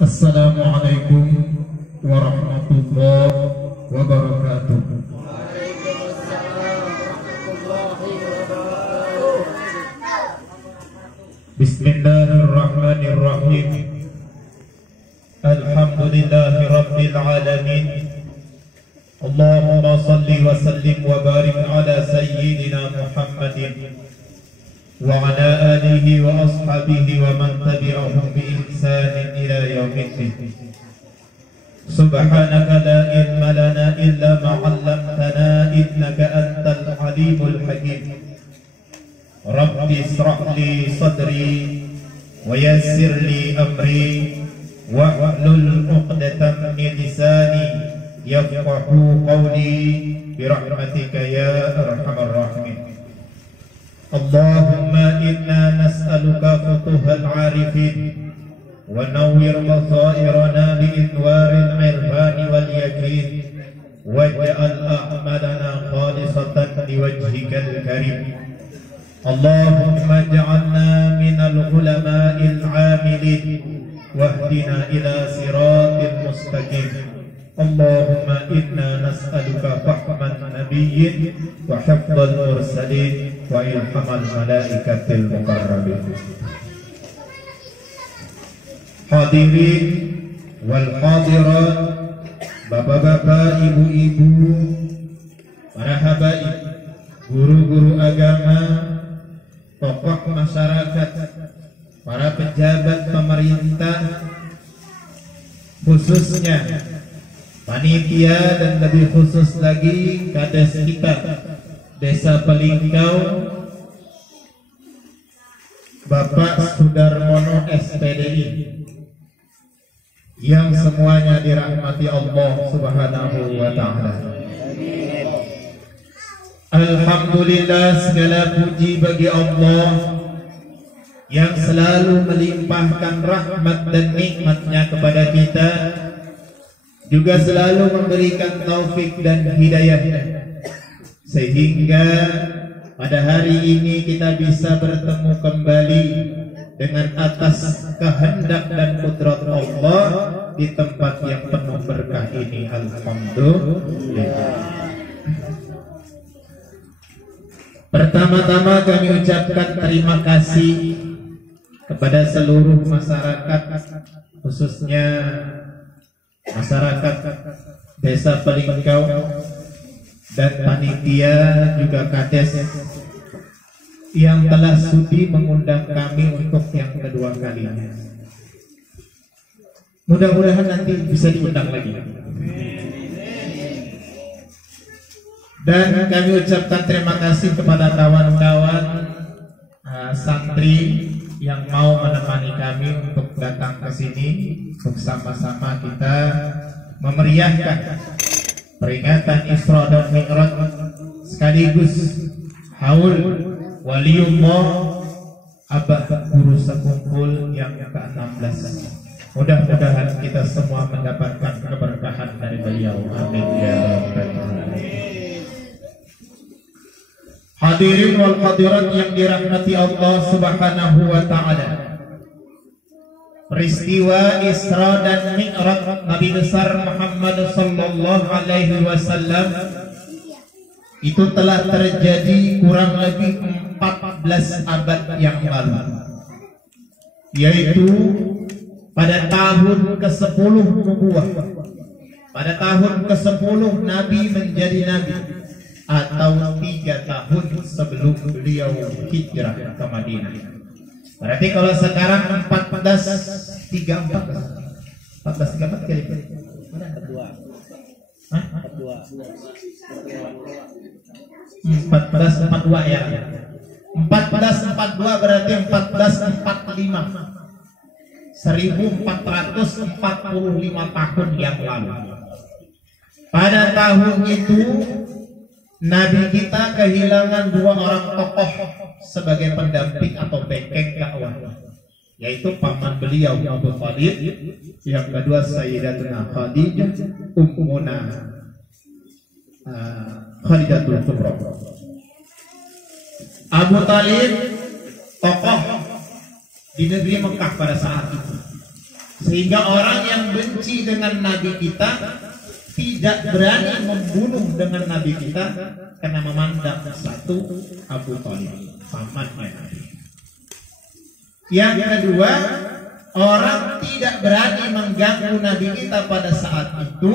Assalamualaikum warahmatullahi wabarakatuh. Bismillahirrahmanirrahim. Alhamdulillahi rabbil alamin. Allahumma salli wa sallim wa barik ala sayyidina Muhammadin wa ala alihi wa ashabihi wa man tabi'ahum bi ihsanin ila yaumiddin. Subhanaka la ilma lana illa ma 'allamtana innaka antal alimul hakim. Rabbi ishrah li sadri wa yassir li amri wahlul 'uqdatam min lisani yafqahu qawli bi rahmatika ya arhamar rahimin. Allahumma inna nas'aluka futuhal arifin wa nawwir basairana bi inwaril irfani wal yaqin waj'al a'malana khalisatan liwajhikal karim. Allahumma ij'alna minal ulama'il 'amilin wahdina ila siratil mustaqim. Allahumma inna nas'aluka fahman nabiyyin wa hifdzal mursalin wa ilhamal malaikatil muqarrabin. Hadirin wal hadirat, bapak-bapak, ibu-ibu, para habaib, guru-guru agama, tokoh masyarakat, para pejabat pemerintah, khususnya panitia dan lebih khusus lagi kades kita Desa Pelingkau, Bapak Sudarmono SPDI, yang semuanya dirahmati Allah Subhanahu wa Ta'ala. Alhamdulillah, segala puji bagi Allah yang selalu melimpahkan rahmat dan nikmatnya kepada kita, juga selalu memberikan taufik dan hidayahnya, sehingga pada hari ini kita bisa bertemu kembali dengan atas kehendak dan kudrat Allah di tempat yang penuh berkah ini. Alhamdulillah. Pertama-tama kami ucapkan terima kasih kepada seluruh masyarakat, khususnya masyarakat Desa Pelingkau dan panitia juga kades yang telah sudi mengundang kami untuk yang kedua kalinya. Mudah-mudahan nanti bisa diundang lagi. Dan kami ucapkan terima kasih kepada kawan-kawan santri yang mau menemani kami untuk datang ke sini untuk sama-sama kita memeriahkan peringatan Isra dan Mi'raj sekaligus haul Waliullah Abah Guru Sekumpul yang ke-16. Mudah-mudahan kita semua mendapatkan keberkahan dari beliau. Amin ya rabbal alamin. Hadirin wal hadirat yang dirahmati Allah Subhanahu wa Ta'ala, peristiwa Isra dan Mi'raj Nabi besar Muhammad sallallahu alaihi wasallam itu telah terjadi kurang lebih 14 abad yang lalu, yaitu pada tahun ke-10 nubuwah, pada tahun ke-10 Nabi menjadi Nabi, atau 3 tahun sebelum beliau hijrah ke Madinah. Berarti kalau sekarang 1434 kali. Mana 42? Hah? 1442 ya. 1442 berarti 1445. 1445 tahun yang lalu. Pada tahun itu Nabi kita kehilangan 2 orang tokoh sebagai pendamping atau backing dakwah, yaitu paman beliau Abu Thalib, yang kedua Sayyidatuna Khadijah, Ummuna Khadijatul Kubra. Abu Thalib tokoh di negeri Mekah pada saat itu, Sehingga orang yang benci dengan Nabi kita tidak berani membunuh dengan Nabi kita karena memandang satu Abu Thalib, pamannya Nabi. Yang kedua, orang tidak berani mengganggu Nabi kita pada saat itu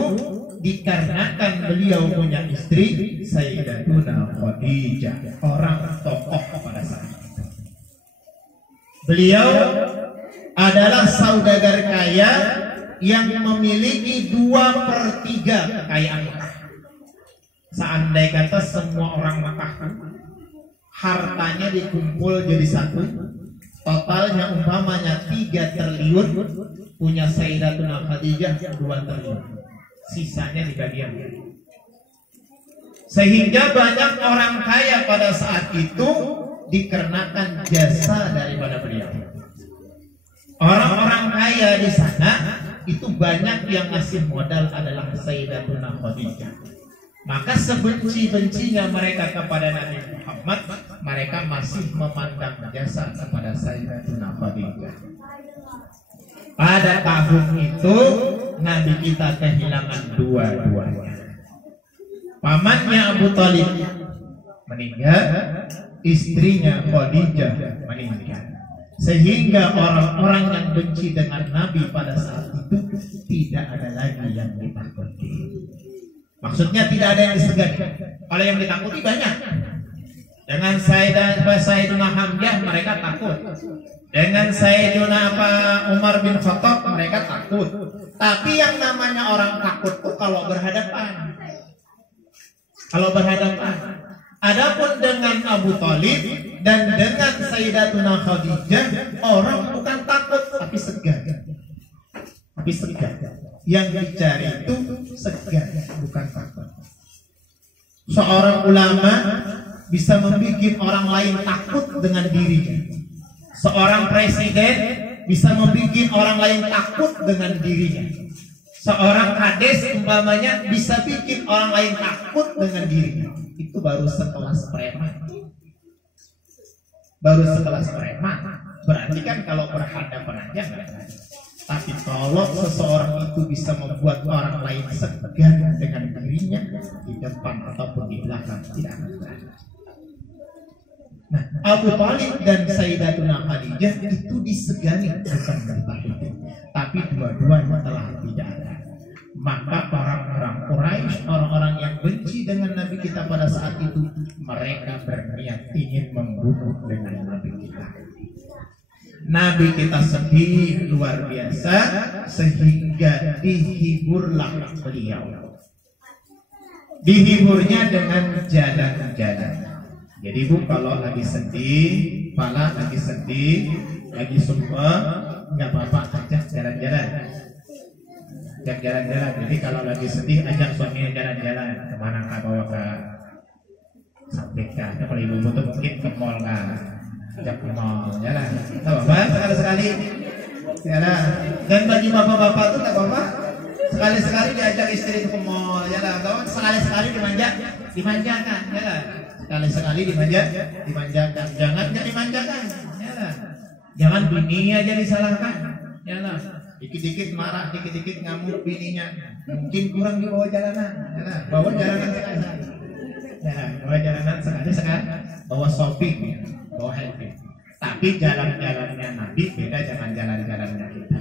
dikarenakan beliau punya istri Sayyidatuna Khadijah, orang tokoh pada saat itu. Beliau adalah saudagar kaya yang memiliki 2/3 kekayaan Mekah. Seandai kata semua orang Mekah hartanya dikumpul jadi satu, totalnya umpamanya 3 triliun, punya Sayyidatuna Khadijah 2 triliun, sisanya dibagian. Sehingga banyak orang kaya pada saat itu dikarenakan jasa daripada beliau. Orang-orang kaya di sana itu banyak yang ngasih modal adalah Sayyidatuna Khadijah. Maka sebenci-bencinya mereka kepada Nabi Muhammad, mereka masih memandang jasa kepada Sayyidatuna Khadijah. Pada tahun itu Nabi kita kehilangan dua-duanya. Pamannya Abu Thalib meninggal, istrinya Khadijah meninggal. Sehingga orang-orang yang benci dengan Nabi pada saat itu tidak ada lagi yang ditakuti. Maksudnya tidak ada yang disegani. Kalau yang ditakuti banyak. Dengan Sayyidina Hamzah mereka takut. Dengan Sayyidina Umar bin Khattab mereka takut. Tapi yang namanya orang takut itu kalau berhadapan. Kalau berhadapan. Adapun dengan Abu Thalib dan dengan Sayyidatuna Khadijah, orang bukan takut tapi segan. Tapi segan. Yang dicari itu segan, bukan takut. Seorang ulama bisa membuat orang lain takut dengan dirinya. Seorang presiden bisa membuat orang lain takut dengan dirinya. Seorang kades umpamanya bisa bikin orang lain takut dengan dirinya. Itu baru sekelas preman. Baru sekelas preman. Berarti kan kalau berhadapan aja enggak ada. Tapi kalau seseorang itu bisa membuat orang lain segan dengan dirinya di depan ataupun di belakang, tidak akan berani. Nah, Abu Thalib dan Sayyidatuna Khadijah itu disegani, bukan ditakuti. Tapi dua-duanya telah tidak ada. Maka orang-orang Quraisy, orang-orang yang benci dengan Nabi kita pada saat itu, mereka berniat ingin membunuh dengan Nabi kita. Nabi kita sedih luar biasa sehingga dihiburlah beliau. Dihiburnya dengan jalan-jalan. Jadi Bu, kalau lagi sedih, pala lagi sedih, lagi sumpah, nggak apa-apa, ajak jalan-jalan. Ajak jalan-jalan. Jadi kalau lagi sedih, ajak suaminya jalan-jalan. Kemana kah, bawa ke Sampika. Kalau ibu butuh mungkin ke mall kah, ajak ke mall, jalan. Nggak apa-apa, sekali-sekali. Jalan. Dan bagi bapak-bapak tuh nggak apa-apa, sekali-sekali diajak istri ke mall, jalan. Kalau sekali-sekali dimanjakan, jalan. Sekali-sekali dimanjakan. Jangan dimanjakan, jalan. Jangan bininya aja disalahkan, jalan. Dikit-dikit marah, dikit-dikit ngamuk bininya. Mungkin kurang dibawa jalanan. Yalah, bawa jalanan sekali-sekali. Ya, bawa jalanan sekali-sekali. Bawa shopping, bawa helping. Tapi jalan-jalannya Nabi beda dengan jalan-jalannya kita.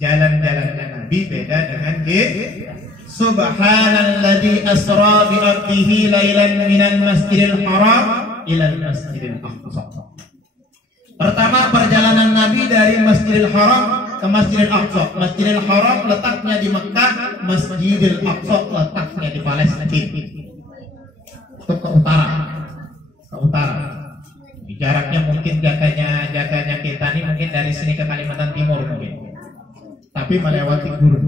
Jalan-jalannya Nabi beda dengan kita. Subhanalladzi asra bi 'abdihi lailan minal masjidil haram ilal masjidil aqsa. Pertama, perjalanan Nabi dari Masjidil Haram ke Masjidil Aqsa. Masjidil Haram letaknya di Mekah, Masjidil Aqsa letaknya di Palestina. Itu ke utara. Ke utara. Di jaraknya mungkin jaganya kita nih mungkin dari sini ke Kalimantan Timur mungkin. Tapi melewati gurun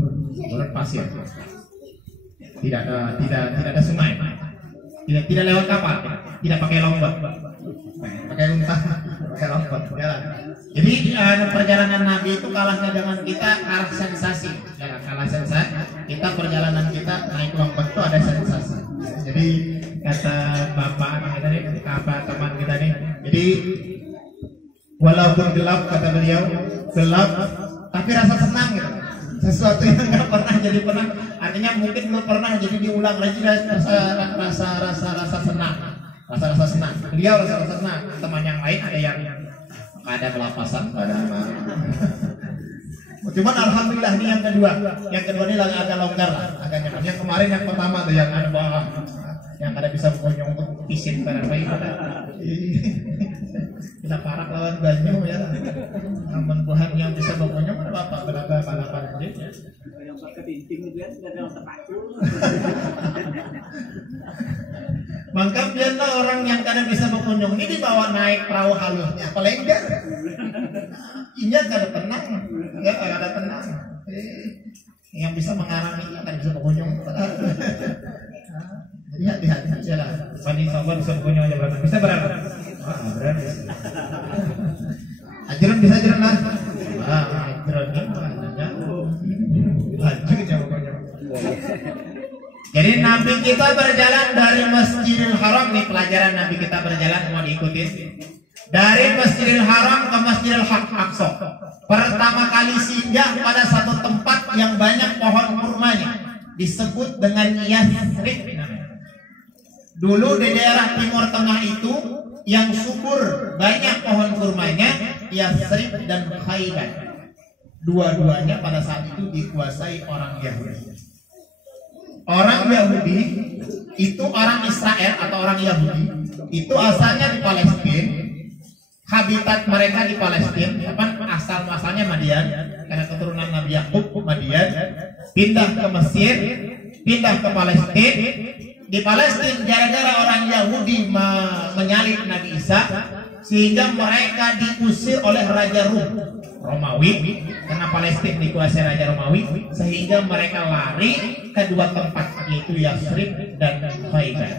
pasir. Tidak ada sungai. Tidak lewat kapal, tidak pakai lomba. Pakai unta, pakai lomba, jalan. Jadi perjalanan Nabi itu kalahnya dengan kita arah sensasi, kalah sensasi. Kita perjalanan kita naik lomba itu ada sensasi. Jadi kata bapak kita nih, apa teman kita nih. Jadi walaupun gelap kata beliau, gelap tapi rasa senang gitu. Sesuatu yang nggak pernah jadi pernah, artinya mungkin belum pernah jadi diulang lagi rasa senang. Beliau rasa senang. Teman yang lain ada yang ada kelapasan, ada cuman alhamdulillah ini yang kedua ini agak longgar lah, agak nyaman. Yang kemarin yang pertama tuh yang ada bawah, yang ada bisa mengonyong untuk pisin barang bayi kita parak lawan banyu ya. Namun Tuhan yang bisa mengonyong ada bapak balapan aja. Yang ketinting itu ya sudah dalam terpacu. Maka biarlah orang yang kadang bisa berkunjung ini dibawa naik perahu halusnya, paling enggak ini kada tenang, enggak ada tenang. Yang bisa mengarami akan bisa berkunjung. Jadi hati-hati aja lah. Banding sabar bisa berkunjung aja berapa? Bisa berapa? Berapa? Ajaran bisa ajaran lah. Ajarannya jauh. Laju jauh berkunjung. Jadi Nabi kita berjalan dari Masjidil Haram, nih pelajaran Nabi kita berjalan mau diikutin. Dari Masjidil Haram ke Masjidil Aqsa. Pertama kali singgah pada satu tempat yang banyak pohon kurmanya, disebut dengan Yathrib. Dulu di daerah Timur Tengah itu yang subur banyak pohon kurmanya Yathrib dan Khaybar. Dua-duanya pada saat itu dikuasai orang Yahudi. Orang Yahudi itu orang Israel atau orang Yahudi itu asalnya di Palestina, habitat mereka di Palestina, asal muasalnya Madian, karena keturunan Nabi Yakub Madian, pindah ke Mesir, pindah ke Palestina. Di Palestina gara-gara orang Yahudi menyalib Nabi Isa, sehingga mereka diusir oleh Raja Romawi, karena Palestina dikuasai Raja Romawi, sehingga mereka lari ke dua tempat, yaitu Yathrib dan Khaybar.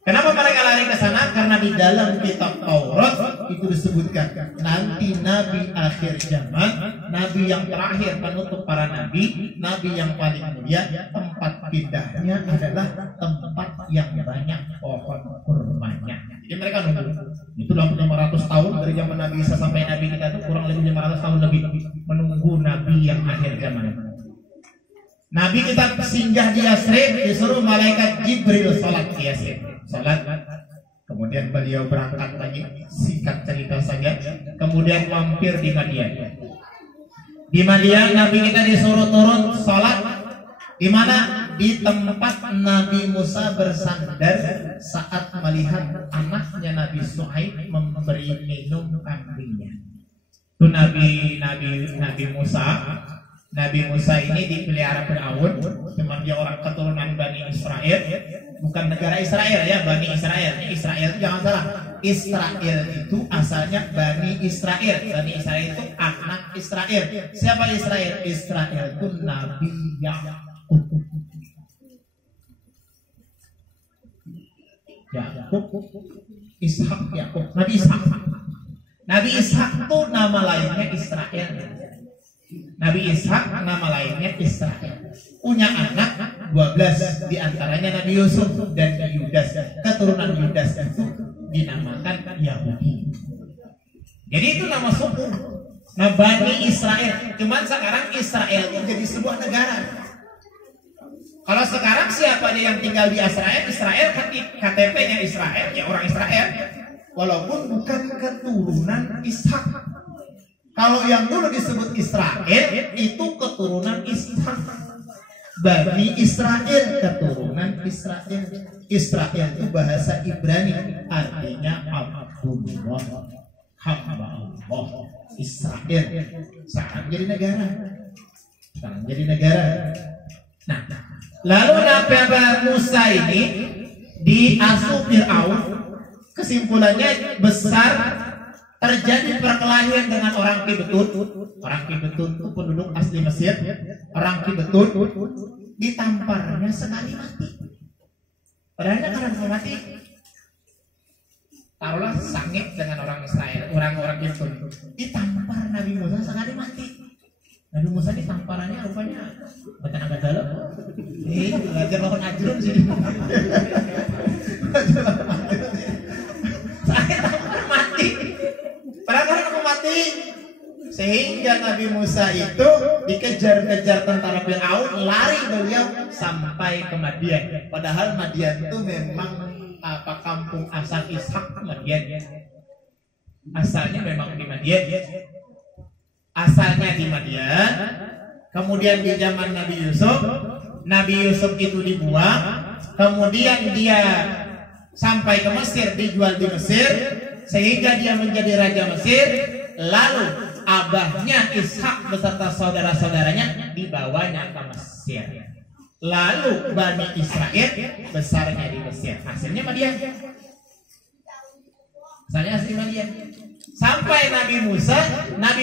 Kenapa mereka lari ke sana? Karena di dalam kitab Taurat itu disebutkan nanti Nabi akhir zaman, Nabi yang terakhir penutup para Nabi, Nabi yang paling mulia, tempat pindahnya adalah tempat yang banyak pohon kurmanya. Jadi mereka nunggu. Itu 500 tahun dari zaman Nabi Isa sampai Nabi kita itu kurang lebih 500 tahun lebih menunggu Nabi yang akhir zaman. Nabi kita singgah di Yathrib, disuruh malaikat Jibril salat di Yathrib. Salat, kemudian beliau berangkat lagi, singkat cerita saja, kemudian mampir di Madian. Di Madian Nabi kita disuruh turun salat, di mana? Di tempat Nabi Musa bersandar saat melihat anaknya Nabi Suhaib memberi minum kambingnya. Itu Nabi Musa. Nabi Musa ini dipelihara Fir'aun, cuman dia orang keturunan Bani Israel, bukan negara Israel ya, Bani Israel. Israel itu jangan salah, Israel itu asalnya Bani Israel. Bani Israel itu anak Israel. Siapa Israel? Israel itu Nabi Yakub. Ishak, Yakub, Nabi Ishak. Nabi Ishak itu nama lainnya Israel. Nabi Ishak nama lainnya Israel. Punya anak 12, diantaranya Nabi Yusuf dan Yudas. Keturunan Yudas itu dinamakan Yahudi. Jadi itu nama suku. Nah, Bani Israel. Cuman sekarang Israel itu jadi sebuah negara. Kalau sekarang siapa dia yang tinggal di Israel? Israel KTP-nya Israel, ya orang Israel. Walaupun bukan keturunan Ishak. Kalau yang dulu disebut Israel itu keturunan Ishak. Bani Israel keturunan Israel. Israel itu bahasa Ibrani, artinya Abdullah, hamba Allah. Israel sekarang jadi negara. Nah, lalu Nabi Musa ini diasuh Fir'aun. Kesimpulannya besar, terjadi perkelahian dengan orang Kibetun. Orang Kibetun itu penduduk asli Mesir. Orang Kibetun ditamparnya sekali mati. Padahal karena mati, taruhlah sangit dengan orang Israel, orang-orang Kibetun. Ditampar Nabi Musa sekali mati. Nabi Musa ini tamparannya rupanya tenaga dalam. Belajar lawan ajrun sih. Saya tampar mati. Padahal aku mati. Sehingga Nabi Musa itu dikejar-kejar tentara Fir'aun, lari beliau sampai ke Madian. Padahal Madian itu memang kampung asal Ishak, Madian. Asalnya memang di Madian. Asalnya di Madian. Kemudian di zaman Nabi Yusuf itu dibuang. Kemudian dia sampai ke Mesir, dijual di Mesir, sehingga dia menjadi raja Mesir. Lalu abahnya Ishak beserta saudara-saudaranya dibawanya ke Mesir. Lalu Bani Israel besarnya di Mesir. Hasilnya Madian. Asli Madian. Sampai Nabi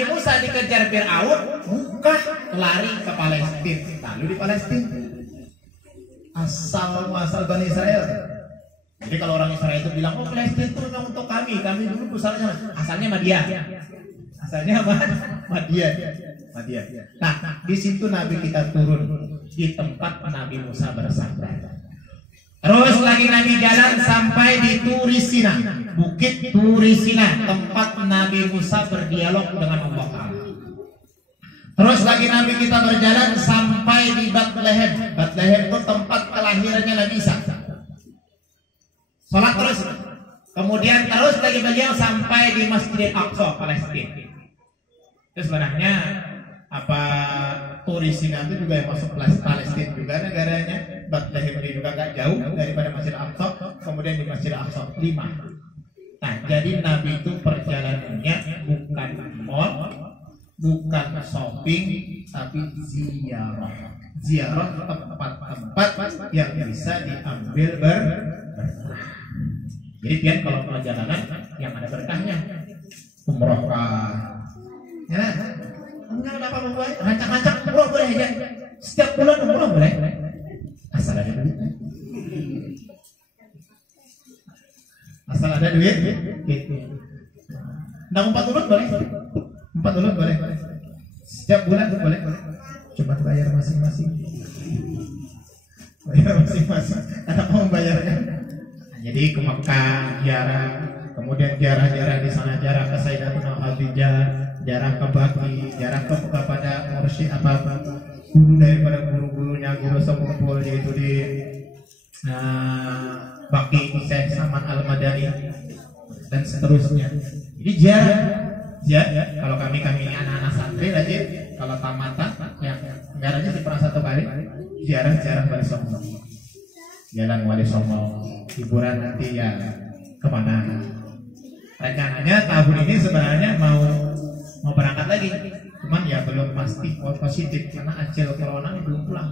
Musa dikejar Fir'aun, bukan lari ke Palestina. Lalu di Palestina asal Bani Israel. Jadi kalau orang Israel itu bilang, oh Palestina itu memang untuk kami dulu asalnya Madian. Asalnya Madian. Nah, di situ Nabi kita turun di tempat Nabi Musa bersandar. Terus lagi Nabi jalan sampai di Turisina, Bukit Turisina, tempat Nabi Musa berdialog dengan Allah Ta'ala. Terus lagi Nabi kita berjalan sampai di Bethlehem. Bethlehem itu tempat kelahirannya Nabi Isa. Sholat terus. Kemudian terus lagi beliau sampai di Masjid Al-Aqsa, Palestina. Itu sebenarnya Turisina itu juga yang masuk Palestina juga negaranya. Bethlehem ini juga gak jauh daripada Masjid Al-Aqsa. Kemudian di Masjid Al-Aqsa 5. Nah, jadi Nabi itu perjalanannya bukan mall, bukan shopping, tapi ziarah. Ziarah tempat-tempat yang bisa diambil berkah. Jadi pian kalau perjalanan yang ada berkahnya, umroh ya, enggak ada apa-apa, rancang-rancang umroh boleh aja. Setiap bulan umroh boleh, asal ada duit. Asal ada duit, gitu. Nah, 4 ulun boleh. 4 ulun boleh. Setiap bulan tuh boleh. Coba bayar masing-masing. Ada mau bayarnya. Nah, jadi ke Mekah ziarah, kemudian ziarah di sana, ziarah ke Sayyidatuna Khadijah, ziarah ke Baqi, ziarah kepada mursyid guru daripada guru-gurunya, guru sekumpul yaitu di Baqi Syekh Saman Al-Madani dan seterusnya. Jadi ziarah, kalau kami ini anak-anak santri aja, kalau tamatan yang ziarahnya di pernah 1 kali ziarah Wali Songo, jalan Wali Songo, hiburan nanti ya kemana. Rencananya tahun ini sebenarnya mau berangkat lagi, cuman ya belum pasti positif karena acil corona ini belum pulang.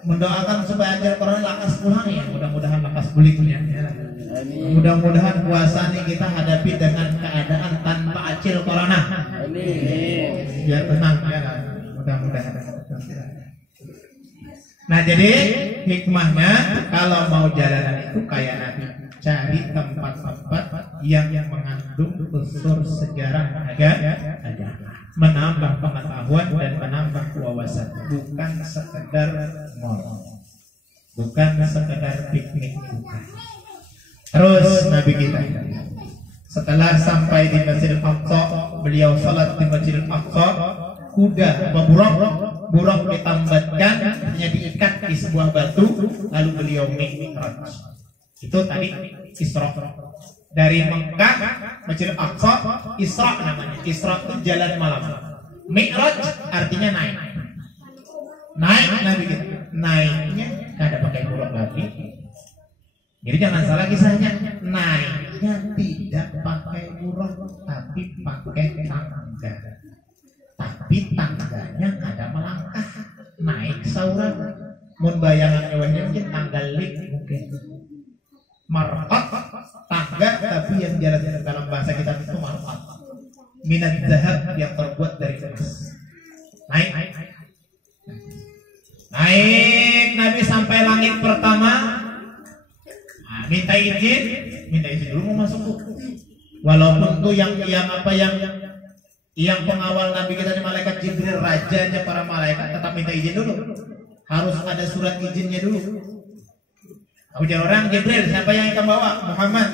Mendoakan supaya acil corona lakas pulang ya, mudah-mudahan lakas pulihnya. Mudah-mudahan puasa ini kita hadapi dengan keadaan tanpa acil corona. Biar tenang ya, mudah-mudahan. Nah, jadi hikmahnya kalau mau jalanan itu kayak Nabi, cari tempat-tempat yang mengandung unsur sejarah agama, menambah pengetahuan dan menambah wawasan, bukan sekedar ngomong, bukan sekedar piknik, bukan. Terus Nabi kita setelah sampai di Masjidil Aqsa, beliau salat di Masjidil Aqsa, kuda burung ditambatkan, hanya diikat di sebuah batu, lalu beliau mi'raj. Itu tadi Isra. Dari Mekah Masjidil Aqsa, Isra namanya. Isra itu jalan malam. Mi'raj artinya naik. Naik Nabi kita. Naiknya nggak ada pakai burung lagi. Jadi jangan salah kisahnya. Naiknya tidak pakai burung, tapi pakai tangga. Tapi tangganya ada melangkah, naik sauran. Mun bayangan nyawanya mungkin tangga lik, mungkin marqat, tangga, tapi yang jalan dalam bahasa kita itu marqat, minat zahab yang terbuat dari emas. Naik Nabi sampai langit pertama. Nah, minta izin dulu mau masuk. Walaupun tuh yang pengawal Nabi kita di malaikat Jibril, rajanya para malaikat, tetap minta izin dulu. Harus ada surat izinnya dulu. Ujar orang, Jibril, siapa yang akan bawa? Muhammad.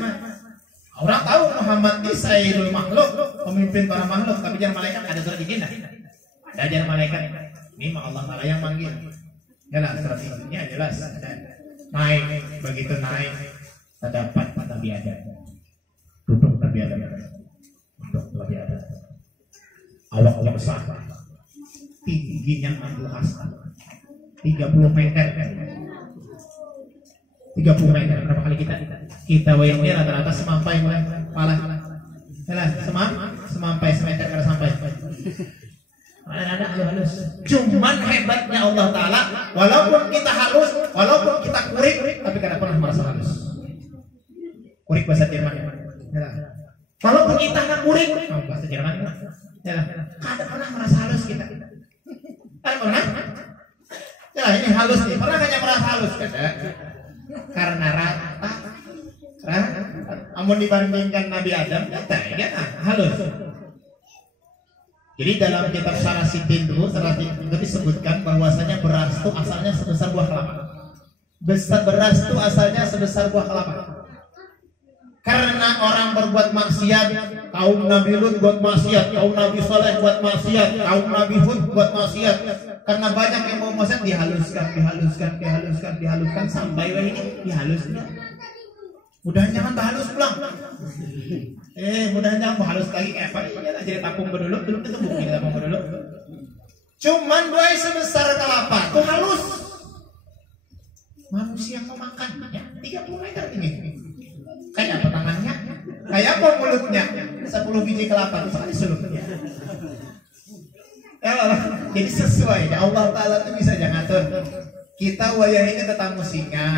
Orang tahu Muhammad ini sayyidul makhluk, pemimpin para makhluk, tapi jangan malaikat ada surat izinnya. Ada jangan malaikat. Ini Allah Taala yang manggil. Jelas surat izinnya jelas. Naik, begitu naik terdapat Nabi Adam. Duduk Nabi Adam. Duduk Nabi Adam. Awaknya besar. Tingginya 60 hasta. 30 meter. 30 meter. Berapa kali kita wayang ini rata-rata semampai mulai palah. Jelas, semampai semeter kada sampai. Ada halus. Cuman hebatnya Allah Taala, walaupun kita halus, walaupun kita kurik, tapi kada pernah merasa halus. Kurik bahasa Jerman. Walaupun kita nggak kurik, bahasa Jerman. Kada pernah merasa halus kita. Kada pernah. Ya ini halus nih. Pernah hanya merasa halus kada? Karena rata. Amun dibandingkan Nabi Adam, ya halus. Jadi dalam kitab Syarah Sitin itu disebutkan bahwasanya beras itu asalnya sebesar buah kelapa. Beras itu asalnya sebesar buah kelapa. Karena orang berbuat maksiat, kaum Nabi Lut buat maksiat, kaum Nabi Saleh buat maksiat, kaum Nabi Hud buat maksiat. Karena banyak yang mau maksiat dihaluskan sampai ini dihaluskan. Mudah jangan halus pulang. Mudah jangan halus lagi apa ini jadi tapung berdulu belum itu bukti tapung berdulu. Cuman buah sebesar kelapa itu halus. Manusia mau makan ya 30 meter tinggi. Kayak apa tangannya? Kayak apa mulutnya? 10 biji kelapa itu sekali selupnya. Jadi sesuai Allah Taala itu bisa jangan atur. Kita wayah ini tetamu singa,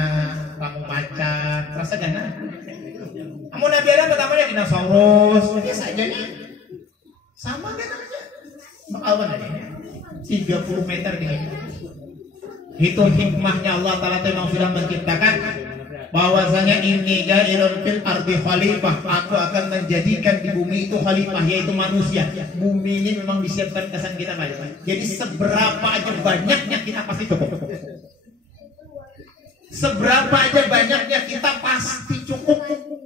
tamu macan, terasa jangan. Amun Nabi Adam pertamanya dinosaurus, biasa aja nih. Sama kan aja. Bakawan aja. 30 meter tinggi. Itu hikmahnya Allah Taala memang sudah menciptakan bahwasanya ini ja'ilun fil ardi khalifah. Aku akan menjadikan di bumi itu khalifah, yaitu manusia. Bumi ini memang disiapkan kesan kita banyak. Jadi seberapa aja banyaknya kita pasti cukup. Seberapa aja banyaknya kita pasti cukup,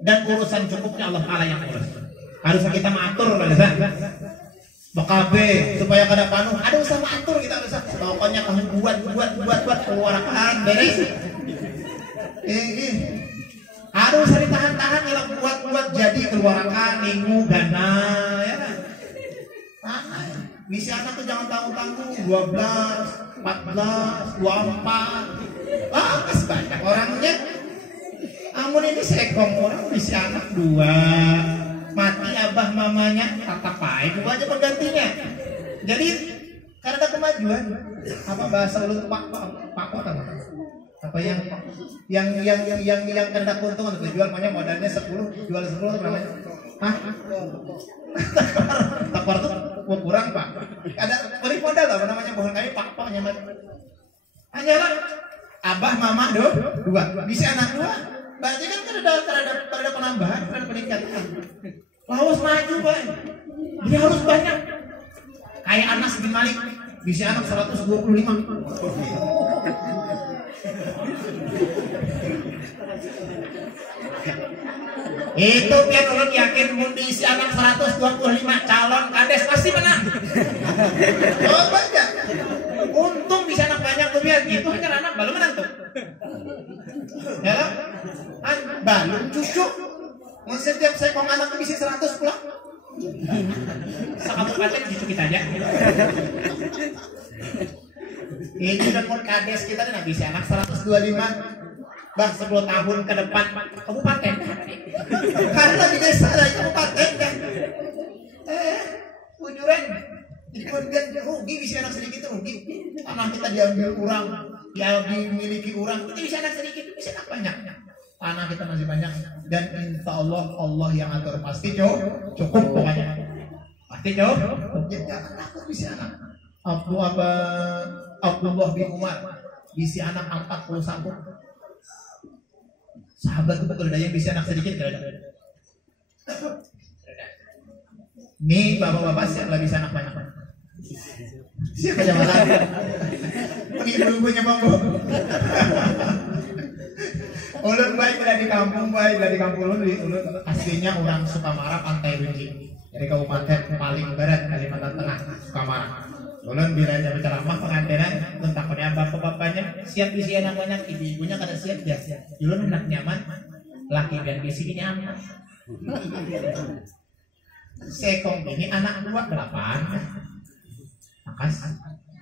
dan urusan cukupnya Allah Taala yang urus. Harus kita mengatur kan? Bakabe supaya kada panuh. Ada usah mengatur kita usah. Pokoknya kamu buat keluarkan beres. Ada usah ditahan-tahan kalau buat jadi keluarkan minggu gana ya kan. Misi anak tuh jangan tanggung-tanggung 12, 14, 24. Bagus banyak orangnya. Amun ini sekong orang misi anak 2. Mati abah mamanya tatap aja 2 aja penggantinya. Jadi karena kemajuan apa bahasa ulut pak apa yang kena keuntungan itu jual banyak modalnya 10 jual 10 berapa? Takar tuh kurang pak. Ada beri modal apa namanya bohong kayu pak nyaman. Hanyalah abah mama 2 bisa anak 2. Berarti kan ada penambahan, ada peningkatan. Lawas maju pak. Dia harus banyak. Kayak Anas bin Malik bisa anak 125. Itu biar orang yakin mengisi anak 125 calon kades pasti menang. Oh banyak. Untung bisa anak banyak tuh biar gitu kan anak baru menang tuh. Ya lah. Balung cucu. Mau setiap sekong anak tuh bisa 100 pulang. Sekampung pacar cucu kita aja. Ini udah mau kades kita dan bisa anak 125. Bah 10 tahun ke depan kabupaten. Karena di desa ada kabupaten kan. Ujuran. Jadi kemudian rugi bisa anak sedikit rugi. Tanah kita diambil orang, dimiliki orang. Kita bisa anak sedikit, bisa anak banyak. Tanah kita masih banyak. Dan insya Allah yang atur pasti cukup pokoknya. Pasti cukup. Jangan takut bisa anak. Abdullah bin Umar bisa anak 41. Sahabat itu betul ada yang bisa anak sedikit gak ada. Nih bapak-bapak siap lagi bisa anak banyak. Siap aja malah. Ini ibu-ibunya bang. Ulun baik udah di kampung baik dari kampung ulun aslinya orang Sukamara Pantai Runjing. Dari kabupaten paling barat Kalimantan Tengah, Sukamara. Ulun bila ada ceramah pengantinan, ulun takutnya bapak-bapaknya siap isi namanya, ibu-ibunya kada siap dia. Ulun hendak nyaman, laki dan bisi nyaman. Sekong ini anak 2 8. Makas.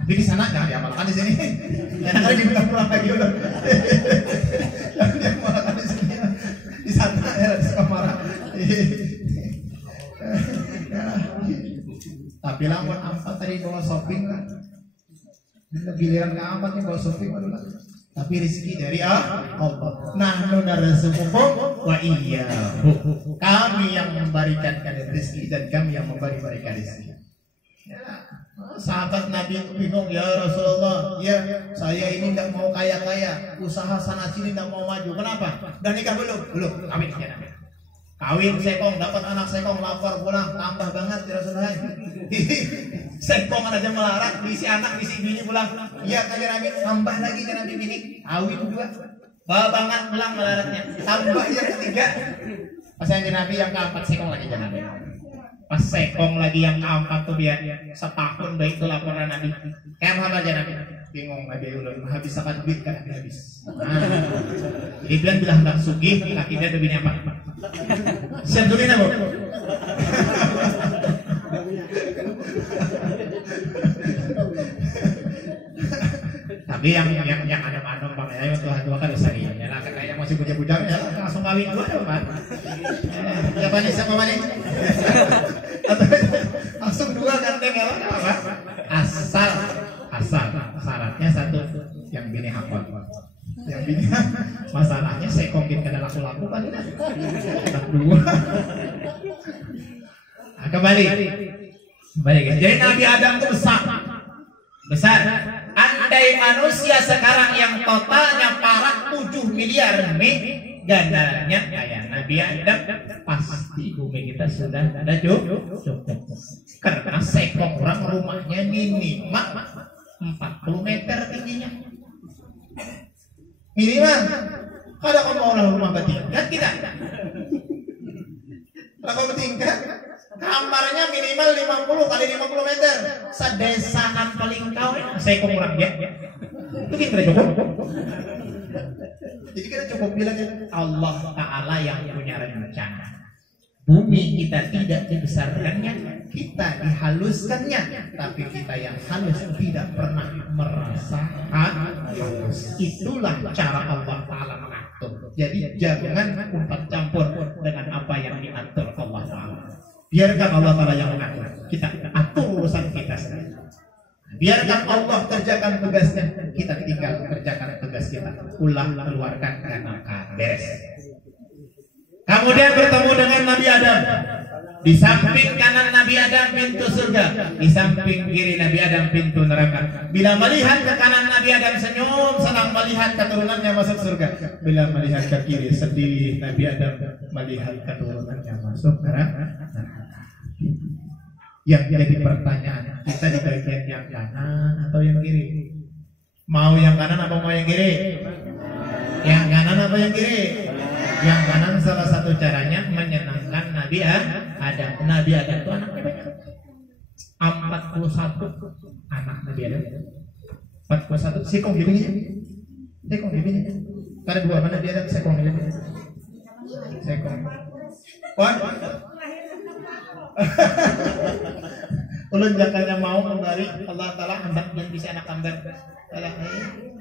Tapi di sana jangan diamalkan di sini. Enak kali diminta pulang lagi ulun. Jangan diamalkan di sini. Di sana ya di Sukamara. Tapi lah buat ampat tadi bawa shopping lah. Giliran ke ampat nih bawa shopping lah. Tapi rezeki dari Allah. Nah, nuna rezekukum wa iyyahu. Kami yang memberikan kalian rezeki dan kami yang memberikan rezeki. Ya, sahabat Nabi bingung, ya Rasulullah, ya saya ini tidak mau kaya-kaya, usaha sana sini tidak mau maju. Kenapa? Dan nikah belum? Kawin ya Nabi. Kawin sekong, dapat anak sekong, lapar pulang, tambah banget ya Rasulullah. Sekong aja melarat, bisi anak, bisi bini pulang. Iya kaya Nabi, tambah lagi ya Nabi bini, kawin 2. Bawa banget pulang melaratnya, tambah yang ketiga. Pas yang Nabi yang keempat sekong lagi ya Nabi. Pas sekong lagi yang keempat tuh dia setahun baik itu laporan Nabi. Kayak apa aja Nabi? Bingung Nabi ulun, habis akan duit kan habis. Jadi bilang hendak sugih, laki dia lebih apa? Siap dulu na Bu. Tapi yang adem-adem Bang ya, tua-tua kan bisa ya. Lah kayak yang masih bujang-bujang ya langsung kawin 2 ya Pak. Siapa nih? Langsung 2 ganteng ya apa? Asal syaratnya 1 yang bini hakon. Yang bini masalahnya saya kongkin kada laku-laku kan ini. Anak 2. Nah, kembali guys. Jadi Nabi Adam itu besar. Andai manusia sekarang yang totalnya parah 7 miliar gandanya kayak Nabi Adam, pasti bumi kita sudah ada cukup. Karena sekong orang rumahnya minimal 40 meter tingginya. Minimal. Kalau kamu orang rumah bertingkat tidak. Kalau bertingkat, kamarnya minimal 50 kali 50 meter. Sedesaan paling kau sekong orang dia. Itu kita cukup. Jadi kita cukup bilang Allah Ta'ala yang punya rencana. Bumi kita tidak dibesarkannya, kita dihaluskannya, tapi kita yang halus tidak pernah merasa halus. Itulah cara Allah Ta'ala mengatur. Jadi jangan umpat campur dengan apa yang diatur Allah Ta'ala. Biarkan Allah Ta'ala yang mengatur. Kita atur urusan kita sendiri. Biarkan Allah kerjakan tugasnya, kita tinggal kerjakan tugas kita. Ulah keluarkan karena beres. Kemudian bertemu dengan Nabi Adam. Di samping kanan Nabi Adam pintu surga, di samping kiri Nabi Adam pintu neraka. Bila melihat ke kanan Nabi Adam senyum, senang melihat keturunannya masuk surga. Bila melihat ke kiri sedih, Nabi Adam melihat keturunannya masuk neraka. Yang jadi pertanyaan, kita di bagian yang kanan atau yang kiri? Mau yang kanan atau mau yang kiri? Yang kanan apa yang kiri? Yang kanan salah satu caranya menyenangkan Nabi Adam. Nabi Adam itu anaknya banyak. 41 anak Nabi Adam. 41 sekong bibinya. Sekong bibinya. Karena 2 mana Nabi Adam sekong bibinya. Sekong. Ulun jakanya mau memberi Allah Ta'ala hendak yang bisa anak kambing.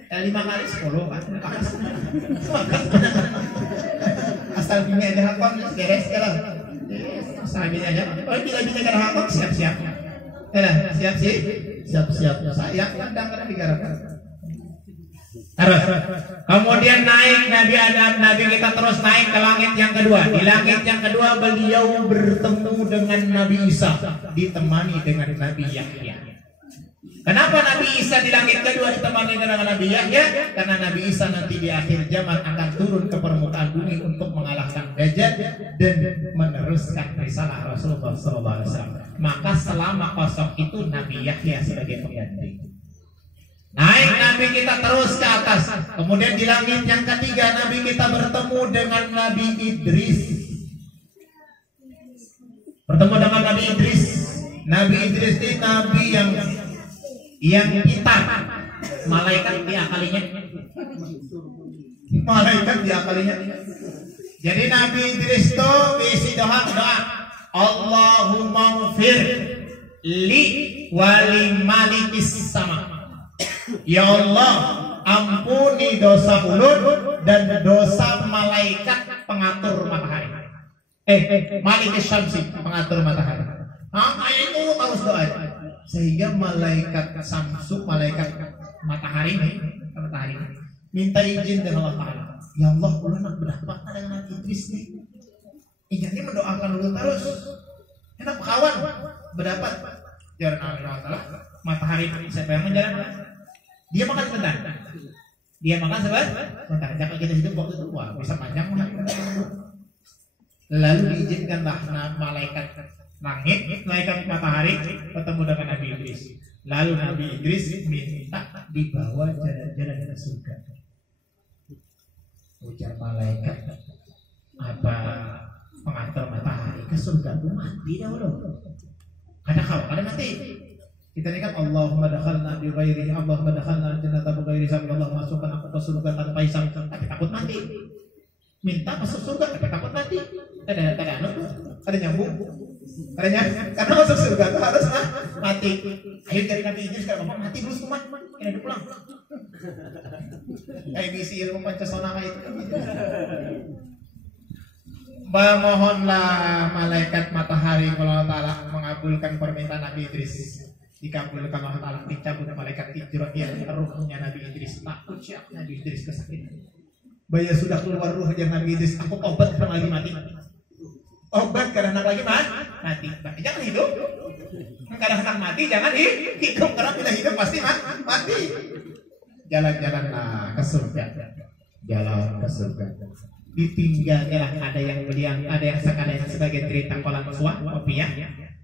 5 kali 10 kan. Asal bini ada hakon beres kalau. Asal bini aja. Oh bila bini ada hakon siap-siap. Siap-siap. Saya kadang digarapkan. Terus kemudian naik Nabi Adam, Nabi kita terus naik ke langit yang kedua. Di langit yang kedua beliau bertemu dengan Nabi Isa, ditemani dengan Nabi Yahya. Kenapa Nabi Isa di langit kedua ditemani dengan Nabi Yahya? Karena Nabi Isa nanti di akhir zaman akan turun ke permukaan bumi untuk mengalahkan Dajjal dan meneruskan risalah Rasulullah SAW. Maka selama kosong itu Nabi Yahya sebagai pengganti. Naik Nabi kita terus ke atas. Kemudian di langit yang ketiga Nabi kita bertemu dengan Nabi Idris. Bertemu dengan Nabi Idris. Nabi Idris ini Nabi yang pintar. Malaikat diakalinya. Malaikat diakalinya. Jadi Nabi Idris itu isi doa. Allahumma ghfir li wali malikis sama. Ya Allah, ampuni dosa ulun dan dosa malaikat pengatur matahari. Malikis syamsi, pengatur matahari. Nah, itu harus doa. Sehingga malaikat Samsu, malaikat matahari, minta izin dengan Allah Ta'ala. Ya Allah, ulun nak berdapat dengan Nabi Idris nih. Ini mendoakan ulun terus. Enak kawan berdapat. Jangan Allah Ta'ala. Matahari siapa yang menjalankan? Dia makan sebentar. Sebentar. Jangan kita hidup waktu itu bisa panjang. Lalu diizinkanlah malaikat langit, malaikat matahari bertemu dengan Nabi Idris. Lalu Nabi Idris minta dibawa jalan-jalan ke surga. Ujar malaikat, apa pengantar matahari ke surga itu mati dahulu. Ada mati. Kita ini kan Allahumma dakhalna bi ghairi, Allahumma dakhalna jannata bi ghairi hisab, Allah masukkan aku ke surga tanpa hisab, tapi takut mati. Minta masuk surga tapi takut mati. Ada nyambung. Karena masuk surga itu harus mati. Akhir dari Nabi Idris kalau ngomong mati dulu semua, ini pulang. Kayak misi ilmu Pancasona kayak itu. Mohonlah malaikat matahari kalau Allah Ta'ala mengabulkan permintaan Nabi Idris. Dikabulkan Allah Ta'ala, dicabut malaikat Israfil ruhnya Nabi Idris. Takut siap Nabi Idris kesakitan. Bayar sudah keluar ruh dari Nabi Idris. Aku obat karena lagi mati. Obat karena anak lagi mati. Jangan hidup. Karena anak mati jangan hidup. Karena bila hidup pasti mati. Jalan-jalanlah ke surga. Jalan ke surga. Ditinggalnya ada yang sebagian cerita kolam kopiah,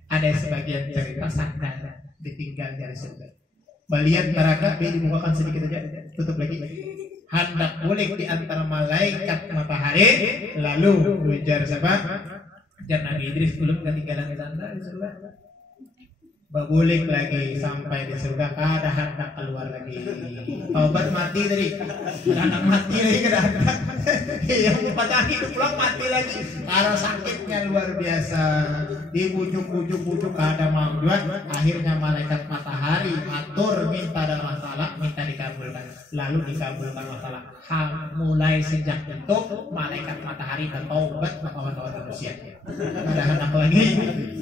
ada sebagian cerita sandal ditinggal dari surga. Balian neraka dibukakan sedikit aja, tutup lagi. Hendak boleh di antara malaikat matahari, lalu ujar siapa? Ujar Nabi Idris belum ketinggalan sandal di surga. Babulik lagi sampai di surga, ada hendak keluar lagi. Obat mati tadi, anak mati lagi kedatangan. Yang pada hidup pulang mati lagi. Karena sakitnya luar biasa. Dibujuk-bujuk ada maujuan. Akhirnya malaikat matahari atur minta dan masalah, minta dikabulkan. Lalu dikabulkan masalah. Mulai sejak itu malaikat matahari bertobat melawan manusia. Ada hendak lagi.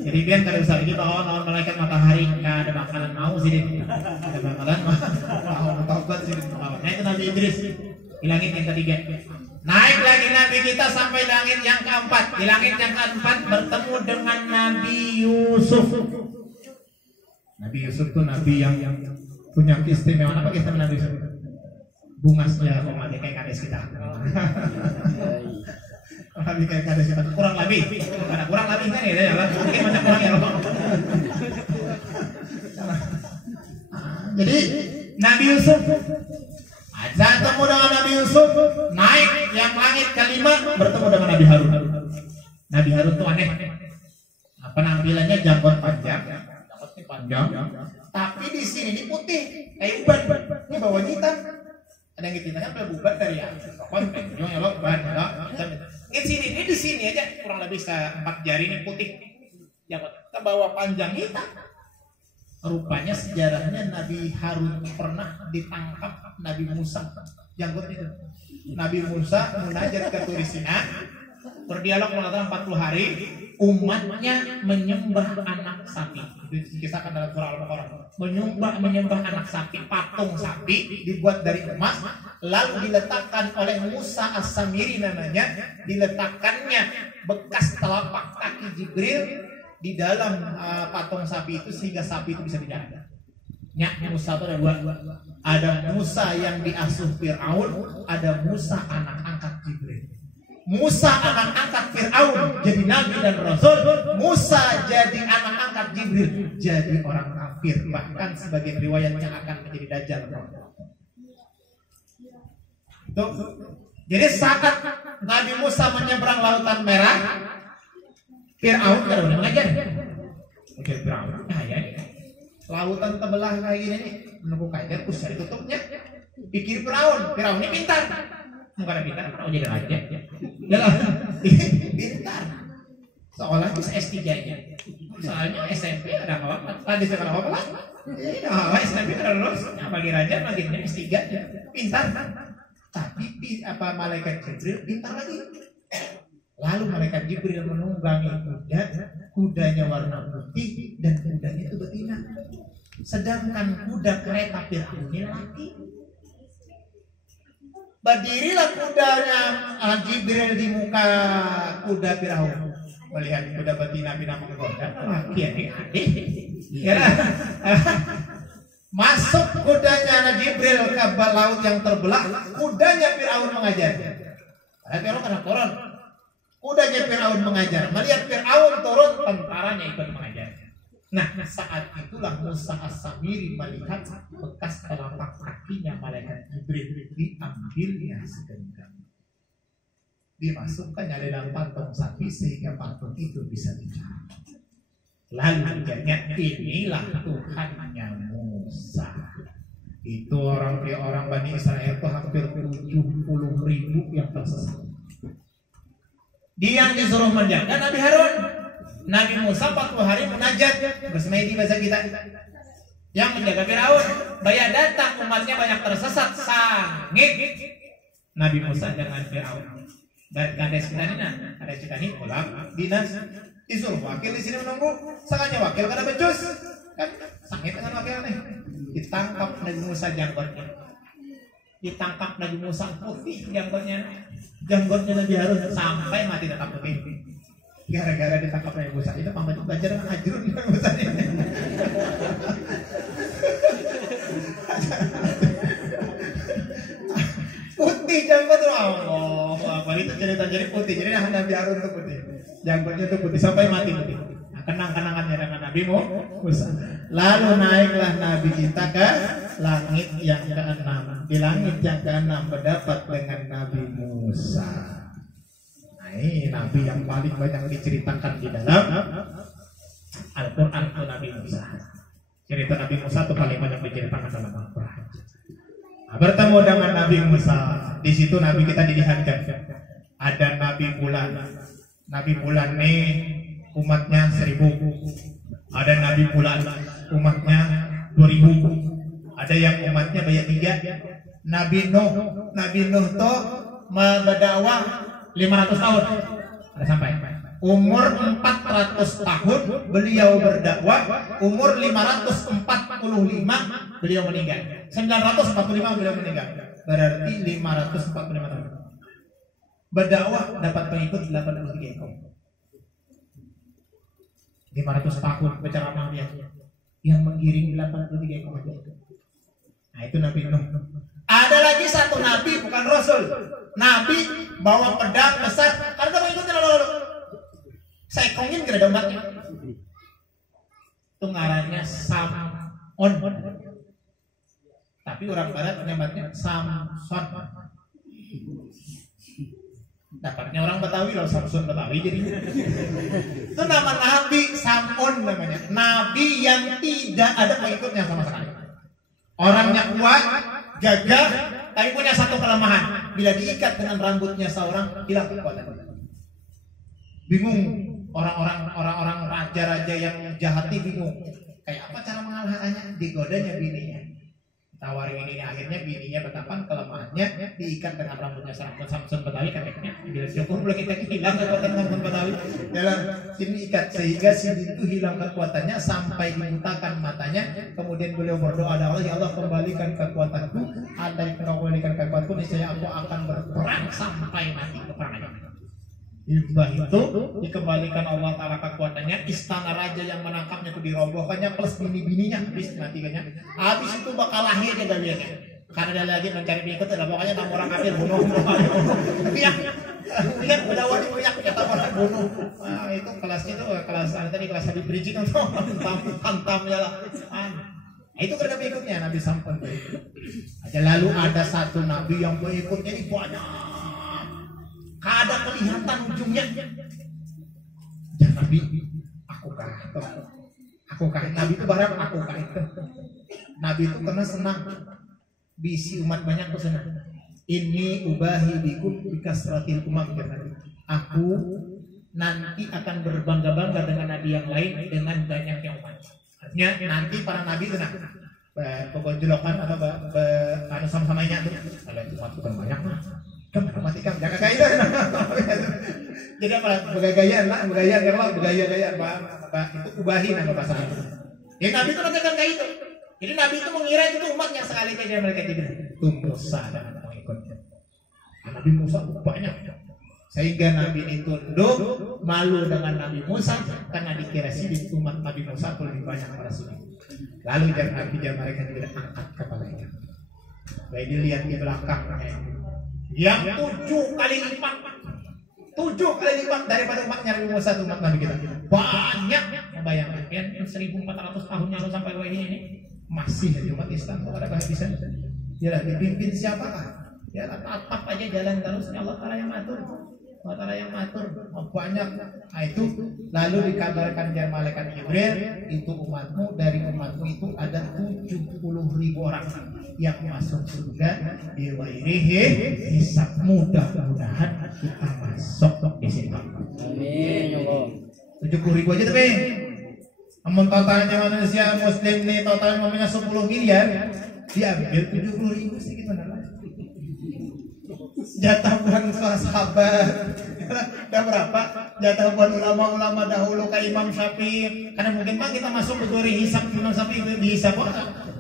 Jadi biar kada usah lagi melawan malaikat matahari. Nggak ada bakalan mau sih, ada bakalan mau tobat sih. Nah itu Nabi Idris di langit yang ketiga. Naik lagi Nabi kita sampai langit yang keempat. Di langit yang keempat bertemu dengan Nabi Yusuf. Nabi Yusuf itu Nabi yang punya keistimewaan. Apa keistimewaan Nabi Yusuf? Bungasnya kok mati kayak kades kita. Nabi kayak kades kita kurang lebih. Karena kurang lebih kan ya, mungkin banyak kurang ya. Jadi Nabi Yusuf saat ketemu dengan Nabi Yusuf naik yang langit kelima bertemu dengan Nabi Harun. Nabi Harun itu aneh. Penampilannya janggut panjang, tapi di sini ini putih kayak uban. Ini bawahnya hitam. Ada yang hitam kan uban dari atas. Di sini aja kurang lebih 4 jari ini putih. Janggut ke bawah panjang hitam. Rupanya sejarahnya Nabi Harun pernah ditangkap Nabi Musa. Janggut itu. Nabi Musa munajat ke Turi Sina, berdialog selama 40 hari. Umatnya menyembah anak sapi. Itu dikisahkan dalam surah Al-Baqarah. Menyembah anak sapi, patung sapi dibuat dari emas, lalu diletakkan oleh Musa As-Samiri namanya, diletakkannya bekas telapak kaki Jibril di dalam patung sapi itu sehingga sapi itu bisa bicara. Musa itu ada dua. Ada Musa yang diasuh Fir'aun, ada Musa anak angkat Jibril. Musa anak angkat Fir'aun jadi nabi dan rasul, Musa jadi anak angkat Jibril jadi orang kafir, bahkan sebagai riwayatnya akan menjadi dajjal. Tuh. Jadi saat Nabi Musa menyeberang lautan merah, Fir'aun kan udah mengajar. Oke, Fir'aun, nah ya ini lautan terbelah kayak gini nih, menunggu kajian terus cari tutupnya. Pikir Fir'aun ini pintar. Bukan pintar, Fir'aun jadi raja. Yalah, pintar. Seolah bisa S3-nya. Soalnya SMP ada apa? Tadi sekarang apa lah? Nah, SMP ada lulus, bagi raja baginya S3 pintar. Tapi apa malaikat Jibril pintar lagi. Lalu malaikat Jibril menunggangi kudanya warna putih dan kudanya itu betina. Sedangkan kuda kereta Fir'aun ini laki. Berdirilah kudanya Jibril di muka kuda Fir'aun. Melihat kuda betina bina menggoda. Laki adik-adik. Masuk kudanya Jibril ke laut yang terbelah, kudanya Fir'aun mengajar. Fir'aun kena turun. Kudanya Fir'aun mengajar. Melihat Fir'aun turun, tentaranya ikut mengajar. Nah, saat itulah Musa As-Samiri melihat bekas telapak kakinya malaikat Jibril, diambilnya segenggam. Dimasukkannya di dalam patung sapi sehingga patung itu bisa bicara. Lalu akhirnya inilah Tuhannya Musa. Itu orang Bani Israel itu hampir 70.000 yang tersesat. Dia yang disuruh menjaga Nabi Harun. Nabi Musa 40 hari munajat bersemedi bahasa kita. Yang menjaga Fir'aun. Bayar datang umatnya banyak tersesat sangit. Nabi Musa dengan Fir'aun. Dan kades kita ini pulang dinas disuruh wakil di sini menunggu. Sengaja wakil kada becus kan sangit dengan wakil nih. Ditangkap Nabi Musa janggotnya. Ditangkap Nabi Musa putih janggotnya Nabi Harun sampai mati tetap putih. Gara-gara ditangkap Nabi Musa itu paman baca dengan ajrun Nabi Musa ini. Putih janggut tuh Allah, itu cerita jadi putih. Jadi Nabi Harun tuh putih, janggutnya tuh putih sampai mati putih. Nah, kenang-kenangannya dengan Nabi Musa. Lalu naiklah Nabi kita ke langit yang ke-6. Di langit yang ke-6 berdapat dengan Nabi Musa. Ini Nabi yang paling banyak diceritakan di dalam Al-Quran itu Nabi Musa. Cerita Nabi Musa itu paling banyak diceritakan dalam Al-Quran. Nah, bertemu dengan Nabi Musa, di situ Nabi kita dilihatkan. Ada Nabi Bulan. Nabi Bulan ini umatnya 1000. Ada Nabi Bulan umatnya 2000. Ada yang umatnya banyak 3. Nabi Nuh tuh berdakwah 500 tahun. Ada sampai umur 400 tahun beliau berdakwah, umur 545 beliau meninggal. 945 beliau meninggal. Berarti 545 tahun. Berdakwah dapat pengikut 83 ekor. 500 tahun berceramah dia. Yang menggiring 83 ekor aja. Nah, itu Nabi Nuh. Ada lagi satu nabi bukan rasul. Nabi bawa pedang besar, karena mengikuti lalu. Saya kongin kira ada umatnya. Itu ngarannya Samon. Tapi orang barat menyebutnya Samson. Dapatnya orang Betawi loh, Samson Betawi jadi. Itu nama Nabi Samon namanya. Nabi yang tidak ada pengikutnya sama sekali. Orangnya kuat, gagah, tapi punya satu kelemahan. Bila diikat dengan rambutnya seorang, hilang kekuatan. Bingung orang-orang raja-raja yang jahat ini bingung. Kayak apa cara mengalahkannya? Digodanya bininya. Tawari bininya, akhirnya bininya betapa kelemahannya diikat dengan rambutnya seorang Samson Betawi katanya. Bila syukur boleh kita hilang kekuatan Samson Betawi. Dalam sini ikat sehingga sini itu hilang kekuatannya sampai dibutakan matanya. Kemudian beliau berdoa, ya Allah kembalikan kekuatanku. Andai Engkau kembalikan kekuatanku, niscaya aku akan berperang sampai mati peperangan. Ibah itu dikembalikan Allah Ta'ala kekuatannya. Istana raja yang menangkapnya itu dirobohkannya plus bini-bininya habis matikannya. Habis itu bakal lahir dia lihatnya. Karena dia lagi mencari pengikut, pokoknya kamu orang kafir bunuh. Ya, Lihat udah wali banyak kita malah bunuh. Nah, itu kelasnya tuh kelas tadi kelas Habib Rizik kan hantam ya lah. Itu karena pengikutnya Nabi sampai. Lalu ada satu nabi yang pengikutnya ini banyak. Kada kelihatan ujungnya. Ya Nabi, aku kah Nabi itu barang aku kah itu. Nabi itu karena senang bisi umat banyak tuh senang. Ini ubahi bikum bikasratil umam. Aku nanti akan berbangga-bangga dengan nabi yang lain dengan banyaknya umat. Artinya nanti para nabi itu pokok julukan atau anu sama-samanya tuh. Kalau umat bukan banyak mah. Kan mati kan jaga gaya. Jadi apa? Begayaan lah, begayaan Pak. Itu ubahi nama bahasa itu. Ya nabi itu nanti kan kayak itu. Jadi nabi itu mengira itu umatnya sekali kayak mereka jadi Musa dan pengikutnya. Nabi Musa banyak. Sehingga Nabi ini tunduk malu dengan Nabi Musa karena dikira sidin umat Nabi Musa lebih banyak pada sini. Lalu mereka tidak angkat kepalanya. Baik dilihat di belakang yang 7 kali lipat daripada umatnya Nabi Musa itu umat Nabi kita. Banyak. Bayangkan kan 1400 tahun yang lalu sampai ini masih di umat Islam kok ada kehabisan. Ya dipimpin siapakah? Ya tatap aja jalan terus Allah Ta'ala yang matur. Allah Ta'ala yang matur banyak. Nah itu lalu dikabarkan dari malaikat Jibril, itu umatmu, dari umatmu itu ada 70.000 orang yang masuk surga di wairihi hisab. Mudah-mudahan kita masuk di sini. Amin ya Allah. 70.000 aja tapi namun totalnya manusia muslim nih totalnya namanya 10 miliar diambil 70.000 sedikit benar. Jatah buat sahabat udah berapa? Jatah buat ulama-ulama dahulu kayak Imam Syafi'i. Karena mungkin Pak kita masuk ke gori hisab Imam Syafi'i dihisab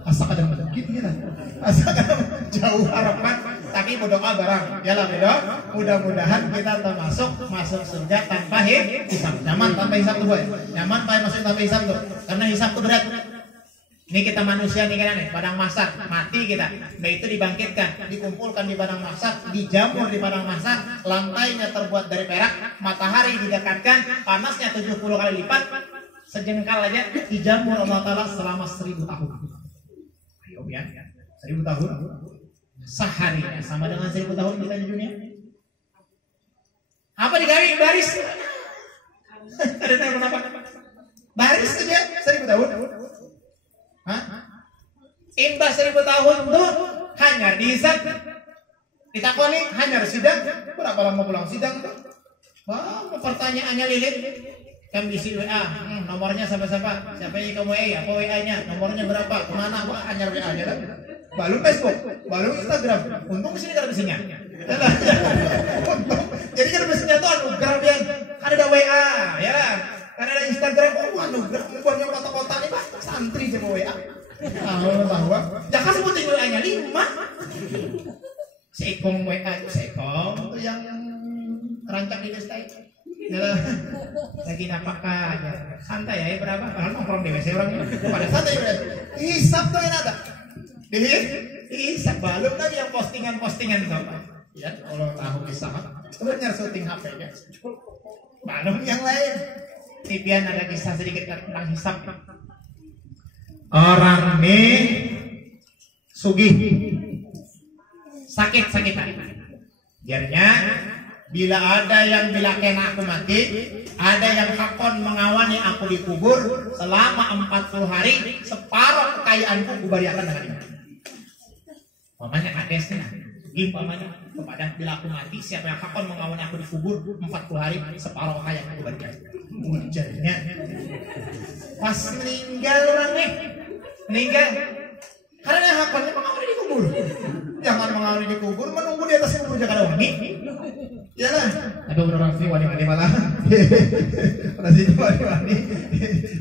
asal kadang gitu ya lah. Asal kadang jauh harapan tapi berdoa barang. Yalah beda. Mudah-mudahan kita termasuk masuk surga tanpa hisab. Nyaman tanpa hisab tuh boy. Nyaman masuk tanpa hisab tuh. Karena hisab tuh berat. Ini kita manusia nih kan padang mahsyar, mati kita. Nah itu dibangkitkan, dikumpulkan di padang mahsyar, dijamur di padang mahsyar, lantainya terbuat dari perak, matahari didekatkan, panasnya 70 kali lipat, sejengkal aja dijamur Allah Ta'ala selama 1000 tahun. Ayo ya, 1000 tahun. Seharinya sama dengan 1000 tahun kita di dunia. Apa digawe baris? Ada tahu kenapa? Baris saja 1000 tahun. Imbas 1000 tahun tuh hanya dihisab, ditakoni hanya sidang. Berapa lama pulang sidang tuh? Wah, pertanyaannya lilit. Kan bisi WA, nomornya siapa? Siapa yang kamu WA? Apa WA-nya? Nomornya berapa? Kemana? Wah, hanya WA-nya kan? Baru Facebook, baru Instagram. Untung kesini kada bisinya. Untung. Jadi kada bisinya tuh anugerah yang ada WA, ya kan? Karena ada Instagram, anugerah. Buatnya kota-kota ini Pak, santri sama WA. Tahu bahwa jangan sebutin WA-nya 5. Seekong WA itu seekong itu yang rancang di desa itu. Lagi napakah aja. Santai ya berapa? Padahal nongkrong di WC orang ini. Pada santai ya. Hisab tuh yang ada. Hisab balum lagi yang postingan-postingan itu. Ya, kalau tahu hisab, terus syuting HP-nya. Balum yang lain. Tipian ada kisah sedikit tentang hisab. Orang ini sugih, sakit-sakitan. Biarnya bila ada yang bilakan aku mati, ada yang hakon mengawani aku dikubur selama 40 hari, separuh kekayaanku kubariakan dengan ini. Mamanya adesnya, umpamanya kepada bila aku mati, siapa yang hakon mengawani aku dikubur 40 hari, separuh kekayaanku kubariakan. Ujarnya, pas meninggal orangnya. Meninggal karena hakonnya mengawali di kubur. Jangan mengawali di kubur, menunggu di atas kubur jangan wangi. Ya lah. Ada orang sih wani-wani malah. Masih wani-wani.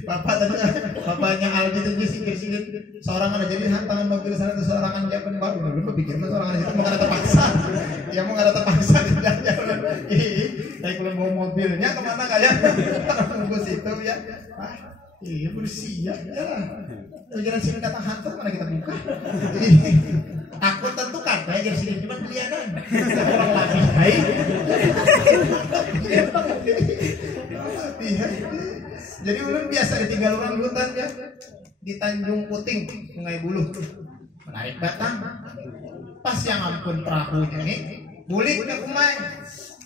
Bapaknya Aldi itu sikit-sikit seorang ada jadi hantangan mobil sana itu seorang aja kan baru dulu pikir mas orang itu mau ada terpaksa. Ya mau ada terpaksa tidak jalan. Naik bawa mobilnya kemana kayak nunggu situ ya. Iya bersih ya lah. Tujuan sini datang hantu mana kita buka? Takut tentu kan, jadi sini cuma kelihatan. Orang lagi baik. Jadi ulun biasa ditinggal orang hutan ya di Tanjung Puting, Sungai Buluh, menarik batang. Pas yang ampun perahunya nih, bulik ke Umay,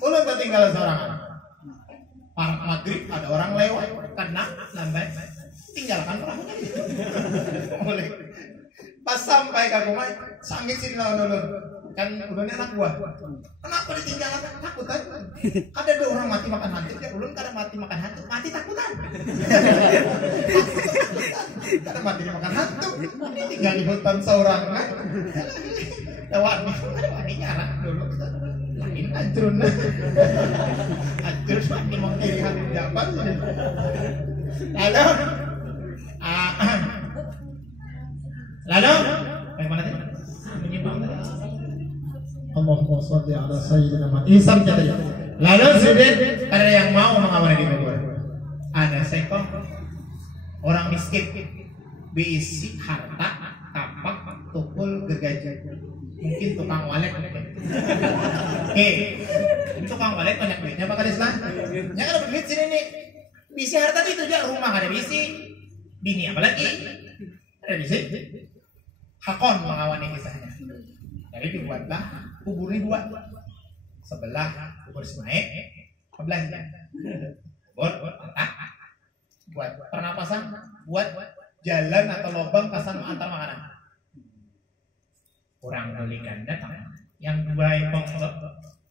ulun ketinggalan seorang. Parak maghrib ada orang lewat, kena lambat, tinggalkan perahunya. Boleh. Pas sampai ke Umay, sangit sih lawan ulun. Kan ulunnya anak buah. Kenapa ditinggalkan? Takutan. Ada dua orang mati makan hantu. Ya ulun kadang mati makan hantu, mati takutan. Kadang mati makan hantu, tinggal di hutan seorang. Wani nyarang dulu. Lain hancurun. Hancur mati mau kiri hantu jabat. Lalu, bagaimana tadi? Menyimpang tadi. Allahumma sholli ala sayyidina Muhammad. Isam tadi. Lalu sudah ada yang mau mengawali di Bogor. Ada sekong orang miskin berisi harta, tapak, tukul, gergaji. Mungkin tukang walet. Oke, tukang walet banyak duitnya Pak Kadis lah. Yang ada duit sini nih. Bisi harta itu aja rumah ada bisi, bini apalagi ada bisi. Hakon mengawali kisahnya. Jadi dibuatlah kuburnya dua, sebelah kubur Ismail, sebelahnya buat pernapasan, buat jalan atau lubang pasang antar makanan. Kurang belikan datang, yang baik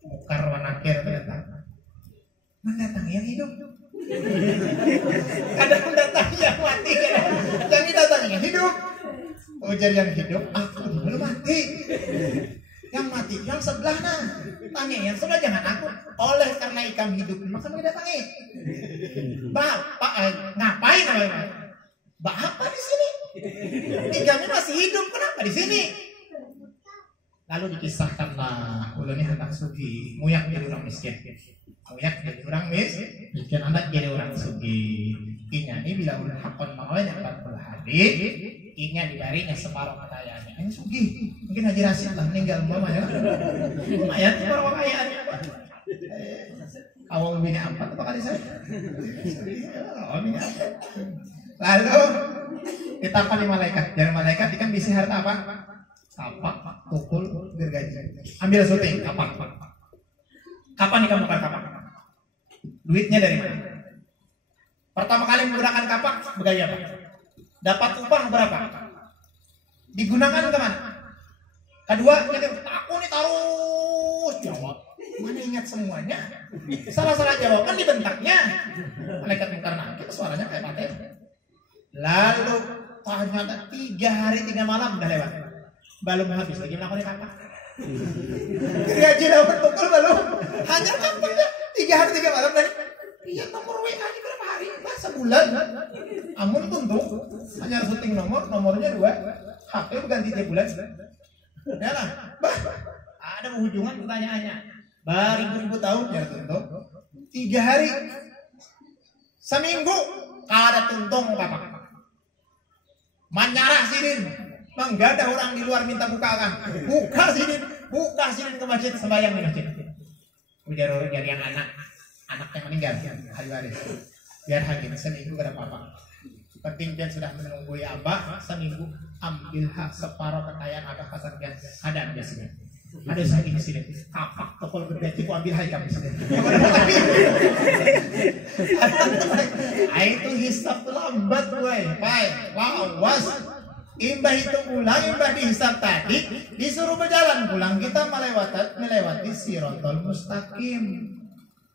mukar wanakir datang, mendatang yang hidup. Kadang mendatang yang mati, yang datang yang hidup. Ujar yang hidup, aku belum mati. Yang mati yang sebelah nah. Tanya yang sebelah jangan aku. Oleh karena ikam hidup maka mendatangi. Bapak ngapain namanya? Bapak di sini. Ikamnya masih hidup, kenapa di sini? Lalu dikisahkanlah ulun ini anak sugi, muyak jadi orang miskin. Muyak jadi orang miskin, anak jadi orang sugi. Inya ini bila ulun hakon mawanya 40 hari. Inya dibarinya separuh kekayaannya. Ini sugih. Mungkin Haji Rasid lah meninggal mama ya. Lumayan separuh kekayaannya. Awal bini apa kali saya? Awal bini apa? Lalu ditangkap di malaikat. Dari malaikat ikan bisi harta apa? Kapak, tukul, gergaji. Ambil syuting kapak. Kapan dikamukan kapak? Duitnya dari mana? Pertama kali menggunakan kapak bergaya apa? Dapat upah berapa? Digunakan kemana? Kedua, aku nih terus jawab. Mana ingat semuanya? Salah-salah jawaban dibentaknya. Malaikat mungkar nakir suaranya kayak mati. Lalu ternyata 3 hari 3 malam udah lewat. Belum habis lagi melakukan apa? Gaji dapat tukul belum? Hanya kampungnya 3 hari 3 malam dari. Iya nomor WA nya berapa hari? Nah, sebulan. Amun tuntung hanya syuting nomornya 2. HP ganti tiap bulan. Ya lah, ada hubungan pertanyaannya. Beribu-ribu tahun ya tuntung. 3 hari, seminggu ada tuntung apa? Manyarah sidin, menggadah orang di luar minta bukakan. Buka sidin ke masjid sembahyang di masjid. Ujar orang dari yang anak yang meninggal hari waris. Biar hakim seminggu gak ada apa-apa. Penting dia sudah menunggu abah seminggu, ambil hak separuh kekayaan abah Hasan Gan. Ada biasanya. Ada saya ini sini. Kapak tokol berarti ku ambil hai kami sini. Itu hisap lambat gue. Baik, lawas. Imbah itu pulang, imbah dihisap tadi, disuruh berjalan pulang kita melewati Siratal Mustaqim.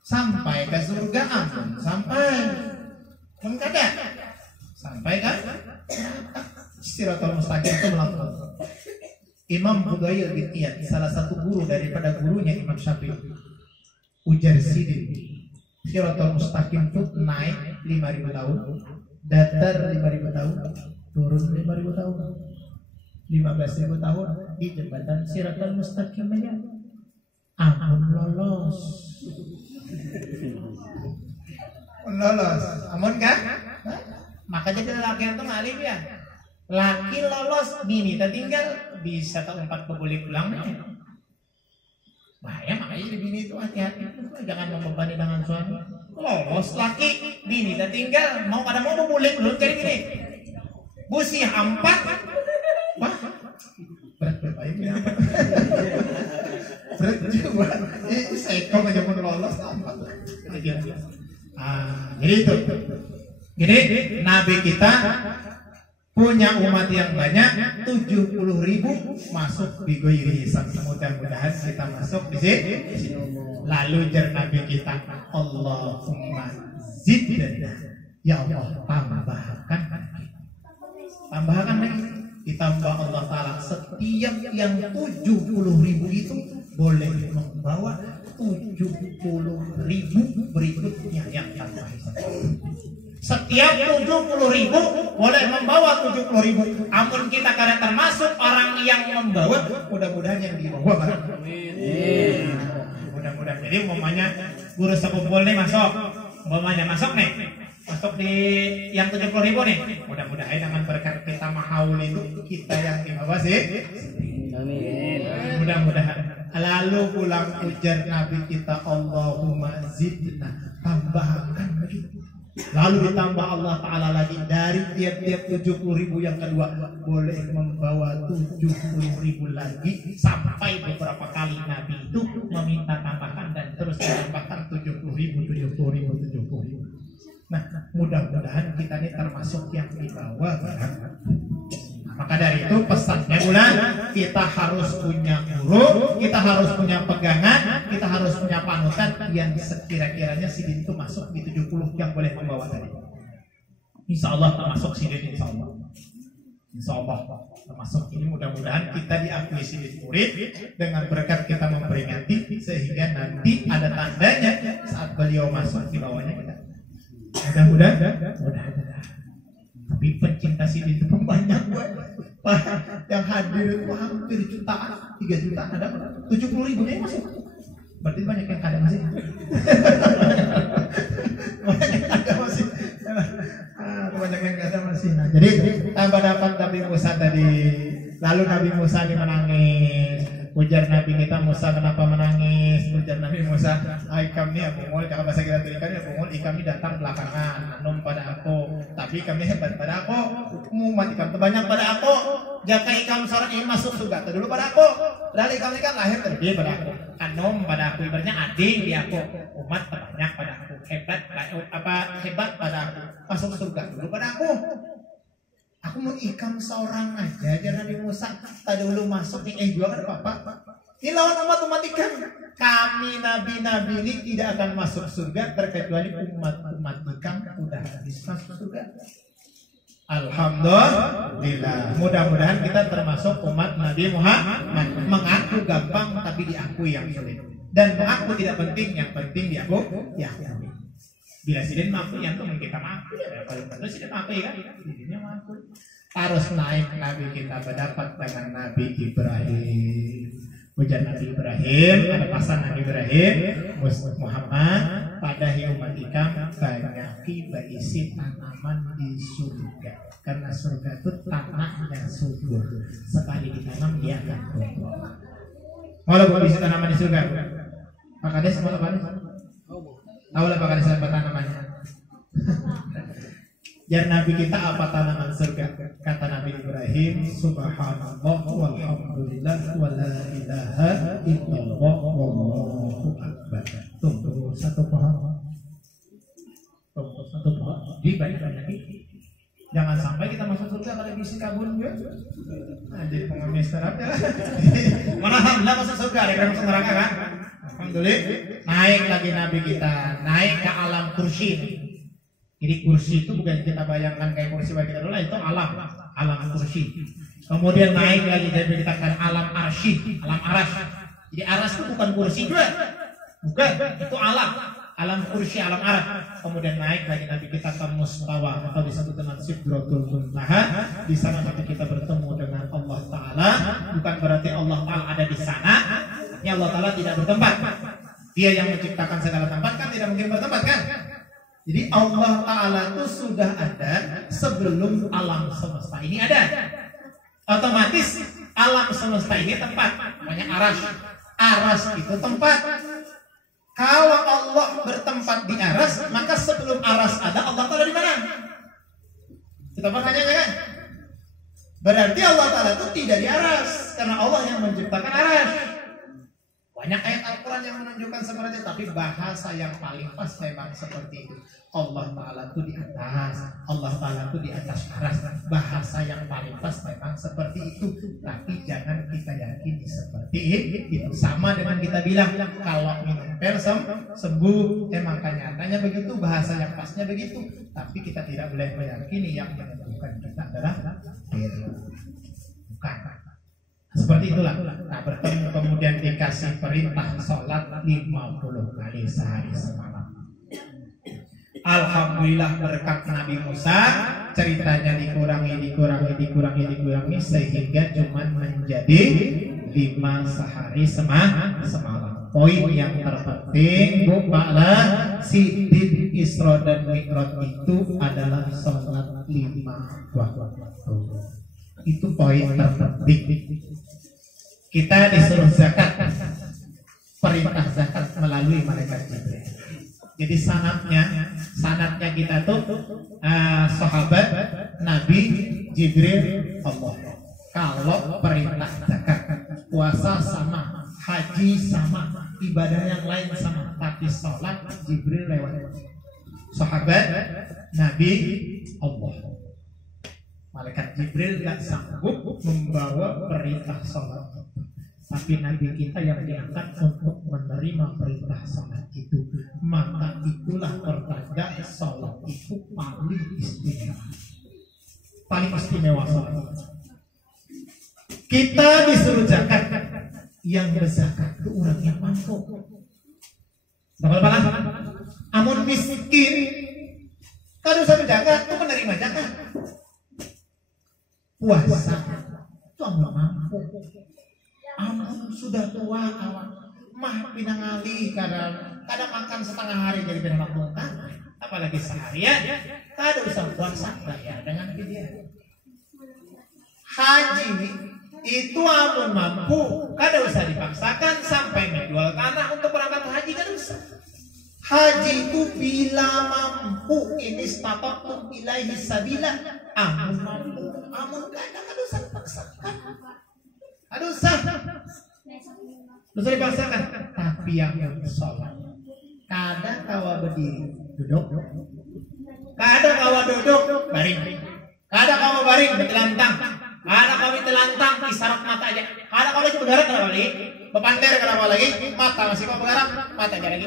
Sampai ke surga ampun, sampai mengkada sampai kan Siratal Mustaqim itu melakukan. Imam Budayil bin Iyad, salah satu guru daripada gurunya Imam Syafi'i, ujar sidin Siratal Mustaqim itu naik 5.000 tahun, datar 5.000 tahun, turun 5.000 tahun, 15.000 tahun di jembatan Siratal Mustaqim aja. Ampun lolos. Lolos, amun kan? Makanya kita laki itu ngalim ya. Laki lolos, bini tertinggal bisa ke 4 kebuli pulang. Bahaya makanya jadi bini itu hati-hati, jangan membebani dengan suami. Lolos laki, bini udah tinggal, mau boleh belum cari gini. Busi hampat, wah berat ini apa? Berat juga, sekong aja pun lolos hampat. Jadi itu. Jadi Nabi kita punya umat yang banyak 70.000 masuk di ghairi hisab. Mudah-mudahan kita masuk di sini. Lalu jar Nabi kita, Allahumma zidna, ya Allah tambahkan lagi. Ditambah Allah Ta'ala setiap yang 70.000 itu boleh membawa 70.000 berikutnya yang tanpa hisab. Setiap 70.000 boleh membawa 70.000. Ampun kita karena termasuk orang yang membawa, mudah-mudahan yang dibawa. Amin. Mudah-mudahan. Jadi umpamanya guru sekumpul nih masuk, umpamanya masuk nih, masuk di yang 70.000 nih. Mudah-mudahan dengan berkat kita mahaul itu kita yang dibawa sih. Amin. Mudah-mudahan. Lalu pulang ujar Nabi kita, Allahumma zidna, tambahkan lagi. Lalu ditambah Allah Ta'ala lagi dari tiap-tiap 70.000 yang kedua boleh membawa 70.000 lagi sampai beberapa kali Nabi itu meminta tambahkan dan terus ditambahkan 70.000. Nah, mudah-mudahan kita ini termasuk yang dibawa barang. Maka dari itu pesannya bulan kita harus punya guru, kita harus punya pegangan, kita harus punya panutan yang sekira-kiranya sidin itu masuk di 70 yang boleh membawa tadi. Insya Allah termasuk sidin, insya Allah termasuk ini. Mudah-mudahan kita diakui sidin murid dengan berkat kita memperingati sehingga nanti ada tandanya saat beliau masuk di bawahnya kita. Mudah-mudahan. Tapi pencinta sidin itu banyak Pak, yang hadir itu hampir jutaan, 3 jutaan ada 70.000 yang masuk. Berarti banyak yang kada masih. Banyak yang kada masih. Nah, jadi tambah dapat Nabi Musa tadi. Lalu Nabi Musa ini menangis. Ujar Nabi kita, Musa kenapa menangis? Ujar Nabi Musa, ikam ini bungul, kalau bahasa kita tulikan ya bungul, ikam ini datang belakangan, anum pada aku, tapi ikam ini hebat pada aku, umat ikam terbanyak pada aku, jika ikam seorang ini masuk surga dulu pada aku, lalu ikam ini kan lahir terlebih pada aku, anum pada aku, ibaratnya adik di aku, umat terbanyak pada aku, hebat pada aku, masuk surga dulu pada aku. Aku mau ikam seorang aja, jangan Nabi Musa tadi dulu masuk nih, juga kan apa-apa. Ini lawan umat ikam. Kami nabi-nabi ini tidak akan masuk surga terkecuali umat ikam udah habis masuk surga. Alhamdulillah. Mudah-mudahan kita termasuk umat Nabi Muhammad. Mengaku gampang tapi diakui yang sulit. Dan mengaku tidak penting, yang penting diakui. Ya. Bila sidin mampu yang teman kita mampu ya, kalau benar sidin mampu kan, sidinnya mampu. Harus naik Nabi kita berdapat dengan Nabi Ibrahim. Ujar Nabi Ibrahim, ada pasan Nabi Ibrahim, Muhammad pada umat ikam banyaki berisi tanaman di surga. Karena surga itu tanah yang subur. Sekali ditanam dia akan tumbuh. Mau berisi tanaman di surga? Pak Kades mau apa? Awalnya bakal disebut tanamannya. Jar Nabi kita apa tanaman surga? Kata Nabi Ibrahim, Subhanallah walhamdulillah wa la ilaha illallah wallahu akbar. Tunggu satu pohon. Dibanyak lagi. Jangan sampai kita masuk surga kalau bisi kabun ya. Jadi pengemis terapnya. Mana alhamdulillah masuk surga, ada masuk neraka kan? Alhamdulillah, naik lagi Nabi kita, naik ke alam kursi. Jadi kursi itu bukan kita bayangkan kayak kursi bagi kita dulu, itu alam kursi. Kemudian naik lagi jadi kita kan alam arsy, alam aras. Jadi aras itu bukan kursi juga, bukan, itu alam kursi, alam aras. Kemudian naik lagi Nabi kita ke mustawa atau disebut dengan sidratul muntaha. Di sana nanti kita bertemu dengan Allah Taala. Bukan berarti Allah Taala ada di sana. Ya Allah Ta'ala tidak bertempat. Dia yang menciptakan segala tempat kan tidak mungkin bertempat kan. Jadi Allah Ta'ala itu sudah ada sebelum alam semesta ini ada. Otomatis alam semesta ini tempat, namanya arash. Aras itu tempat. Kalau Allah bertempat di aras, maka sebelum aras ada, Allah Ta'ala di mana? Kita pertanyaannya kan? Berarti Allah Ta'ala itu tidak di aras, karena Allah yang menciptakan aras. Banyak ayat Al-Quran yang menunjukkan seperti itu, tapi bahasa yang paling pas memang seperti itu. Allah Ta'ala itu di atas, Allah Ta'ala itu di atas aras. Bahasa yang paling pas memang seperti itu, tapi jangan kita yakini seperti itu. Sama dengan kita bilang kalau minum pil sembuh, emang kenyataannya begitu, bahasa yang pasnya begitu, tapi kita tidak boleh meyakini yang menyembuhkan kita adalah pil. Bukan. Seperti itulah. Nah, bertemu kemudian dikasih perintah sholat 50 kali sehari semalam. Alhamdulillah berkat Nabi Musa, ceritanya dikurangi sehingga cuma menjadi 5 sehari semalam. Poin yang terpenting bukalah Sidin Isra dan Mi'raj itu adalah sholat 5 waktu. Itu poin terpenting. Kita disuruh zakat, perintah zakat melalui malaikat Jibril. Jadi sanadnya kita tuh sahabat Nabi Jibril Allah. Kalau perintah zakat, puasa sama, haji sama, ibadah yang lain sama, tapi sholat Jibril lewat. Sahabat Nabi Allah. Malaikat Jibril gak sanggup membawa perintah sholat, tapi Nabi kita yang diangkat untuk menerima perintah sholat itu. Maka itulah pertanda sholat itu paling istimewa sholat. Kita disuruh zakat, yang berzakat itu orang yang mampu. Amun miskin, kalau usah zakat itu menerima zakat. Puasa itu amun mampu. Amun sudah tua mah pinangali kadang makan setengah hari jadi pinang makan, apalagi seharian kada usah puasa bayar dengan fidyah. Haji itu amun mampu kada usah dipaksakan sampai menjual tanah untuk berangkat haji, kada usah. Haji itu bila mampu, ini istata'tum ilaihi sabila, amun mampu, amun kada usah dipaksakan. Aduh usah dipaksakan. Tapi yang sholat, kadang kawa berdiri duduk, kadang kawa duduk baring, kadang kawa baring bertelantang, kadang kawa telantang isyarat mata aja, kadang kawa lagi bergerak, kadang lagi bepander, kadang kawa lagi mata masih kawa bergerak, mata aja lagi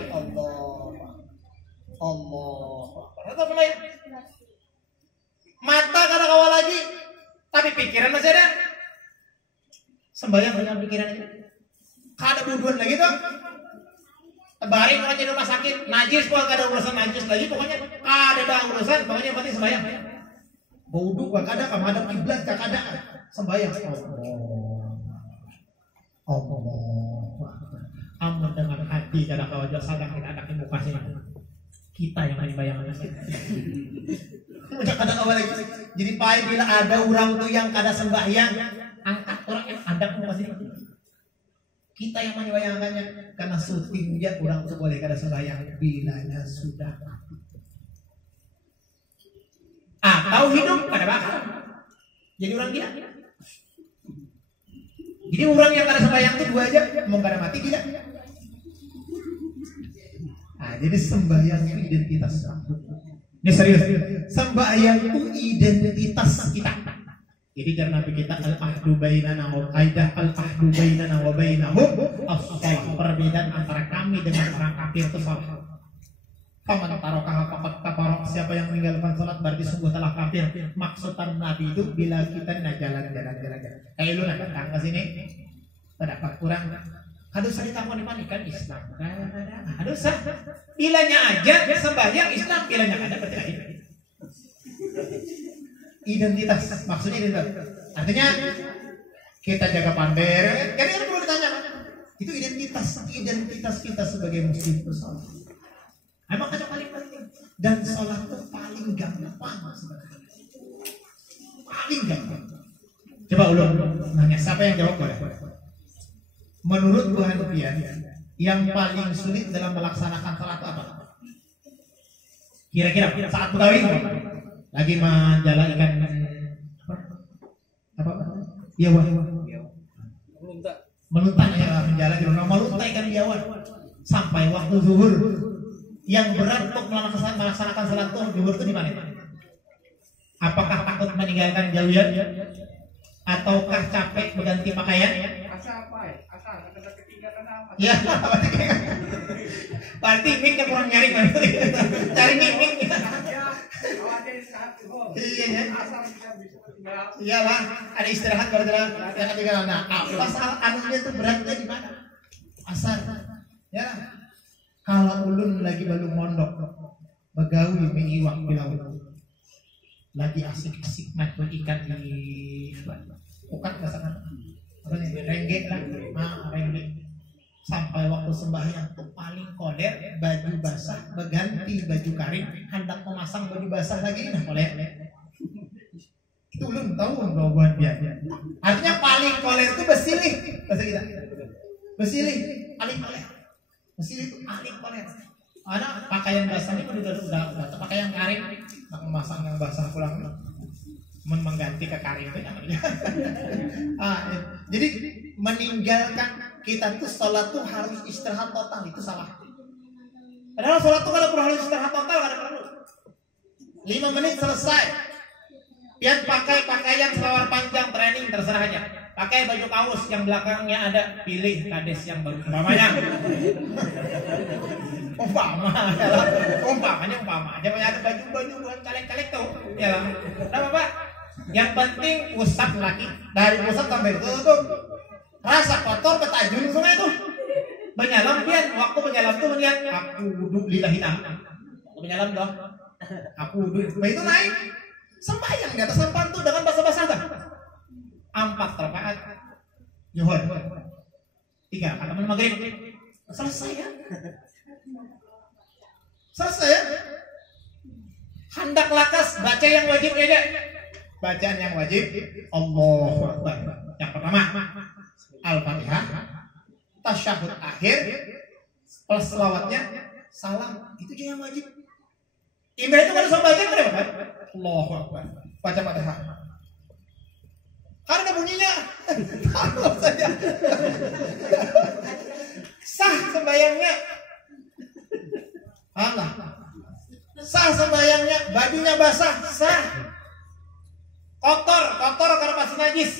Allah. Atau apa ya? Mata kadang kawa lagi, tapi pikiran masih ada. Sembahyang dengan pikiran itu. Kada buduan lagi tuh. Baring orang di rumah sakit, najis pun kada urusan najis lagi, pokoknya ada urusan, pokoknya penting sembahyang. Wudu gak kada, kamadam kiblat gak kada, sembahyang. Allah. Amun dengan hati kada kawajah sadang kita ada muka sini. Kita yang bayang masjid. Udah kada awal lagi. Jadi pai bila ada orang tuh yang kada sembahyang, angkat orang yang ada masih kita yang menyembahyangkannya, karena syuting dia orang tuh boleh kada sembahyang bilanya sudah mati atau hidup kada bakal jadi orang gila. Jadi orang yang kada sembahyang tuh dua aja, mau kada mati gila. Nah, jadi sembahyang itu identitas. Ini serius. Sembahyang itu identitas kita. Jadi karena kita al-ahdu bainana wa aidah al-ahdu bainana wa bainahum as-shalah, perbedaan antara kami dengan orang kafir itu salat. Faman taraka faqad kafara, siapa yang meninggalkan salat berarti sungguh telah kafir. Maksud Nabi itu bila kita jalan-jalan. Kayak lu datang ke sini, terdapat kurang. Aduh saya ditanggung dimanikan Islam. Aduh sah. Bilanya aja sembahyang Islam, bilanya kada berarti lain. Identitas, maksudnya identitas. Artinya kita jaga pander. Jadi perlu ditanya, itu identitas kita sebagai muslim itu sholat. Emang ada paling penting dan sholat itu paling gampang sebenarnya. Paling gampang. Coba ulun nanya, siapa yang jawab boleh? Menurut Bu Hanafiah, yang paling sulit dalam melaksanakan salat itu apa? Kira-kira saat tarawih lagi menjala ikan apa? Biawan. Meluntak ya menjala di rumah meluntak ikan biawan sampai waktu zuhur. Yang berat untuk melaksanakan salat zuhur itu di mana? Apakah takut meninggalkan jauhan? Ataukah capek berganti pakaian? Ya, berarti mic-nya kurang nyari kan? Cari mic. Iya, iyalah, ada istirahat gara-gara yang ketinggalan. Nah, pasal anunya itu beratnya di mana? Asar, ya. Kalau ulun lagi baru mondok, begawi mengiwak di laut, lagi asik-asik nangkep ikan di bukan bahasa apa nih, rengge lah, rengge. Sampai waktu sembahyang tuh paling koler, baju basah, berganti baju kering, hendak memasang baju basah lagi, nah koler. Itu belum tahu jawaban dia. Artinya paling koler itu besilih, bahasa kita. Besilih, paling koler. Besilih itu paling koler. Ada pakaian basah ini udah pakaian kering, nak memasang yang basah pulang. Mengganti ke kering itu namanya. Jadi meninggalkan kita tuh sholat tuh harus istirahat total, itu salah. Padahal sholat tuh kalau perlu harus istirahat total ada perlu. 5 menit selesai. Pian pakai pakaian selawar panjang training terserah aja. Pakai baju kaos yang belakangnya ada, pilih kades yang baru. Umpamanya banyak ada baju buat kalek-kalek tuh. Ya, apa Pak? Yang penting usap lagi dari usap sampai itu tuh rasa kotor ketajun sungai tuh. Menyalam pian, waktu menyalam tuh melihat aku wudhu lillahi ta'ala. Waktu menyalam dong. Aku wudhu. Itu naik sembahyang di atas sampan tuh dengan basah-basah tuh. 4 rakaat zuhur. 3 rakaat maghrib. Selesai ya. Selesai ya. Hendak lakas baca yang wajib aja. Bacaan yang wajib Allahu Akbar. Yang pertama Al-Fatihah, tasyahud akhir, plus selawatnya, salam. Itu aja yang wajib. Imam itu kalau sama baca kenapa? Allahu Akbar. Baca Fatihah. Karena bunyinya tahu saja. Sah sembayangnya. Allah. Sah sembayangnya, bajunya basah, sah. Kotor karena pasti najis.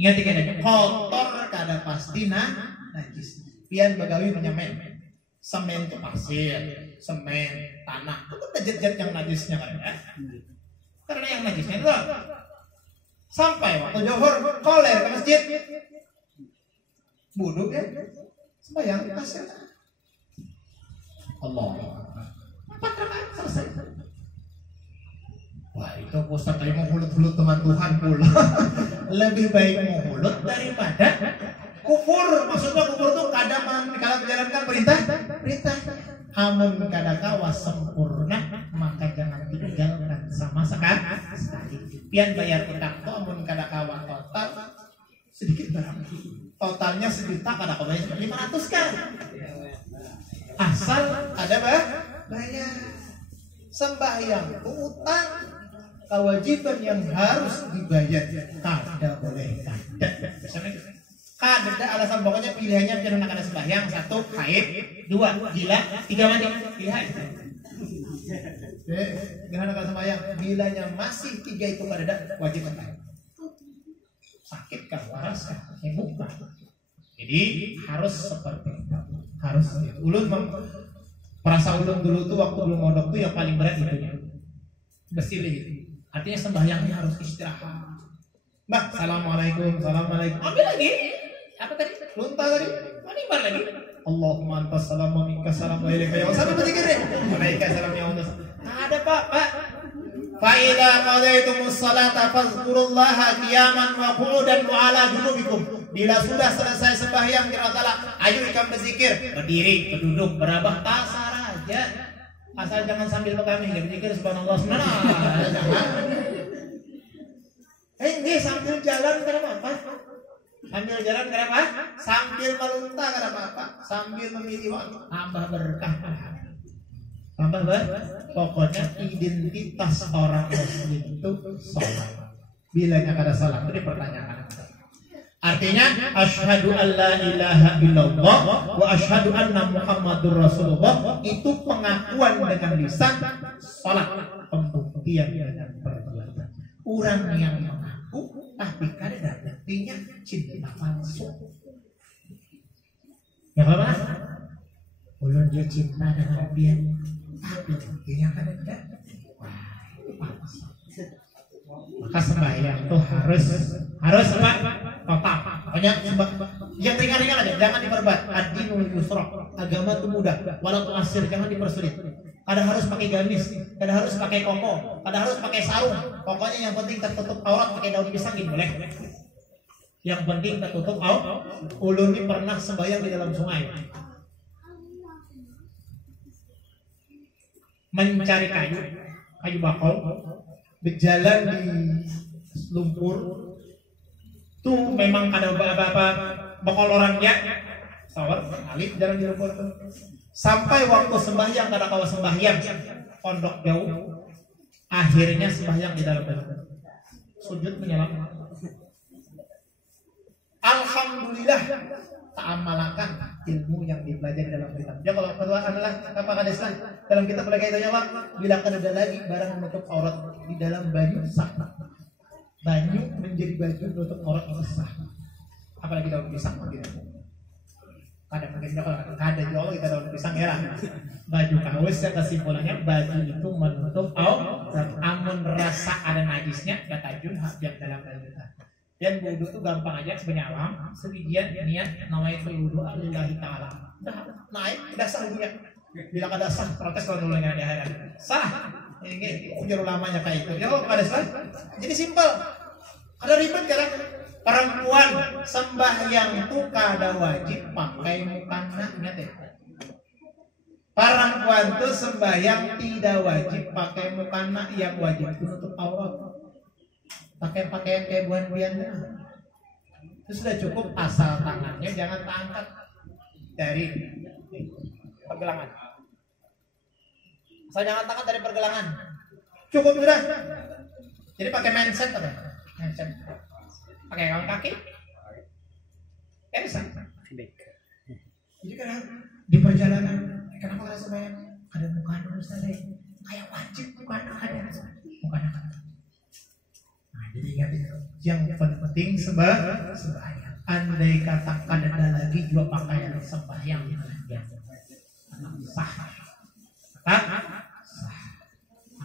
Ingat ikan kotor karena pasti najis. Pian bagawi menyemen. Semen itu pasir, semen, tanah. Itu derajat yang najisnya kan ya. Karena yang najisnya itu sampai waktu zuhur koler ke masjid. Buduk ya. Sembayang pasir. Allah. 4 rakaat selesai. Wah itu Ustaz tadi mau hulut-hulut teman Tuhan pula. Lebih baik mau hulut daripada kufur. Maksudnya kufur itu kadang kalau menjalankan perintah. Hamun kadakawa sempurna maka jangan tinggalkan sama sekali. Pian bayar utang tuh hamun kadakawa total sedikit barang. Totalnya 1 juta kadakawa 500 kan. Asal ada bayar. Sembahyang utang kewajiban yang harus dibayar. Kada boleh kada alasan pokoknya pilihannya jangan ada sembahyang. 1 haid, 2 gila, 3 mati pilihan. Jangan ada sembahyang. Bilanya masih 3 itu kada wajib sembahyang. Sakit kah, waras kah, sibuk kah? Jadi harus seperti itu. Harus ulun perasa ulun dulu tuh waktu belum mondok tuh yang paling berat itu bersih gitu. Artinya sembahyangnya harus istirahat. Mbak, assalamualaikum. Ambil lagi. Apa tadi? Lunta tadi. Manibar lagi. Allahumma antas salam wa minkas salam wa ilaika ya. Sampai berzikir deh. Waalaikumsalam salam ya Allah. Ada Pak. Fa idza qadaytumus salata fazkurullaha qiyaman wa qu'udan wa ala junubikum. Bila sudah selesai sembahyang kira Allah, ayo ikam berzikir, berdiri, berduduk, berabah, tasar aja. Asal jangan sambil berkami, berzikir subhanallah subhanallah. Jangan. Ini sambil jalan kenapa apa? Sambil jalan kenapa? Sambil melunta kenapa apa? Sambil memilih waktu, tambah berkah. Tambah pokoknya identitas orang muslim itu sholat. Bilanya kada sholat itu dipertanyakan. Artinya asyhadu an la ilaha illallah wa asyhadu anna muhammadur rasulullah itu pengakuan dengan lisan, sholat pembuktian dengan perbuatan. Orang yang mengaku tapi kada artinya cinta palsu. Ya apa? Ulun dia cinta dengan dia tapi buktinya kada ada. Maka sembahyang tuh harus apa? Total. Pokoknya yang ringan-ringan aja, jangan diperberat. Ad-dinul yusra, agama itu mudah. Walau asir, jangan dipersulit. Kada harus pakai gamis, kada harus pakai koko, kada harus pakai sarung. Pokoknya yang penting tertutup aurat, pakai daun pisang gitu boleh. Yang penting tertutup aurat. Ulun ini pernah sembahyang di dalam sungai. Mencari kayu bakau, berjalan di lumpur. Tuh memang ada apa-apa bakal orangnya sawar alif jalan di lumpur tuh. Sampai waktu sembahyang kada kawa sembahyang pondok jauh, akhirnya sembahyang di dalam sujud menyelam. Alhamdulillah ta'amalakan ilmu yang dipelajari dalam kitab. Ya kalau kedua adalah apa kadeslah dalam kitab belajar itu apa? Bila kada ada lagi barang menutup aurat di dalam baju sah. Baju menjadi baju menutup aurat itu sah. Apalagi daun pisang gitu. Kada mungkin kalau kada jauh kita daun pisang ya lah. Baju kaos ya kesimpulannya baju itu menutup aurat. Amun rasa ada najisnya batajun hajat dalam baju. Dan wudu itu gampang aja sebenarnya sebijian niat nawaitul wudu lillahi ta'ala. Udah naik, udah sah wudunya. Bila kada sah protes kalau dulu di akhirat. Sah. Ini ujar ulamanya kayak itu. Ya kalau kada sah, jadi simpel. Ada ribet kan? Perempuan sembahyang itu kada wajib pakai mukena, ingat ya. Perempuan itu sembahyang tidak wajib pakai mukena, yang wajib itu nutup aurat. Pakai pakaian kayak buan-buan itu sudah cukup, asal tangannya jangan terangkat dari pergelangan. Asal jangan terangkat dari pergelangan, cukup sudah. Jadi pakai mindset apa? Mindset. Pakai kawan kaki, ya bisa. Jadi kan di perjalanan, kenapa harus sembahyang? Ada mukana Ustaz, kayak wajib mukana ada, mukana ada. Jadi ingat yang penting sembahyang. Andai katakan ada lagi dua pakaian sembahyang yang sah.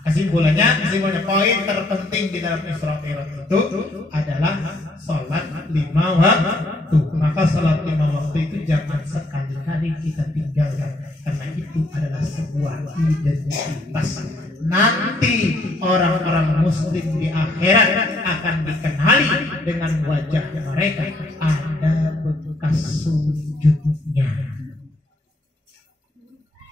Kesimpulannya poin terpenting di dalam Isra Mi'raj itu adalah sholat 5 waktu. Maka sholat 5 waktu itu jangan sekali-kali kita tinggalkan, karena itu adalah sebuah identitas. Nanti orang-orang muslim di akhirat akan dikenali dengan wajah mereka ada bekas sujudnya.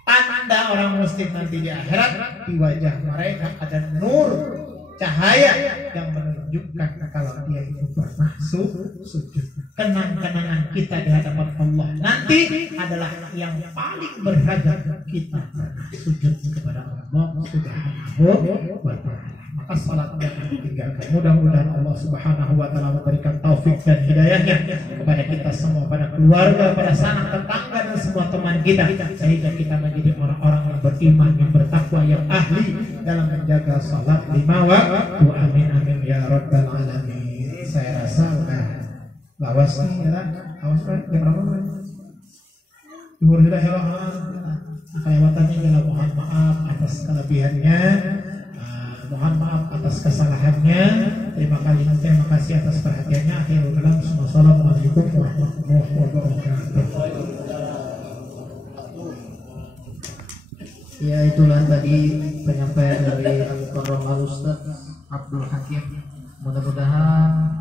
Tanda orang muslim nanti di akhirat, di wajah mereka ada nur, cahaya yang menunjukkan kalau dia itu pernah sujud. Kenang-kenangan kita di hadapan Allah nanti adalah yang paling berharga, kita pernah sujud kepada Allah Subhanahu wa ta'ala. Maka salat jangan ditinggalkan. Mudah-mudahan Allah Subhanahu wa ta'ala memberikan taufik dan hidayahnya kepada kita semua, pada keluarga, pada sanak tetangga dan semua teman kita, sehingga kita menjadi orang-orang yang beriman, yang bertakwa, yang ahli dalam menjaga salat 5 waktu. Amin amin ya rabbal alamin. Saya rasa udah lawas nih ya. Awas kan jam berapa? Duhur sudah ya. Kelewatannya adalah mohon maaf atas kelebihannya. Mohon maaf atas kesalahannya. Terima kasih atas perhatiannya. Akhirul kalam. Assalamualaikum warahmatullahi wabarakatuh. Ya, itulah tadi penyampaian dari Al-Mukarram Al-Ustaz Abdul Hakim. Mudah-mudahan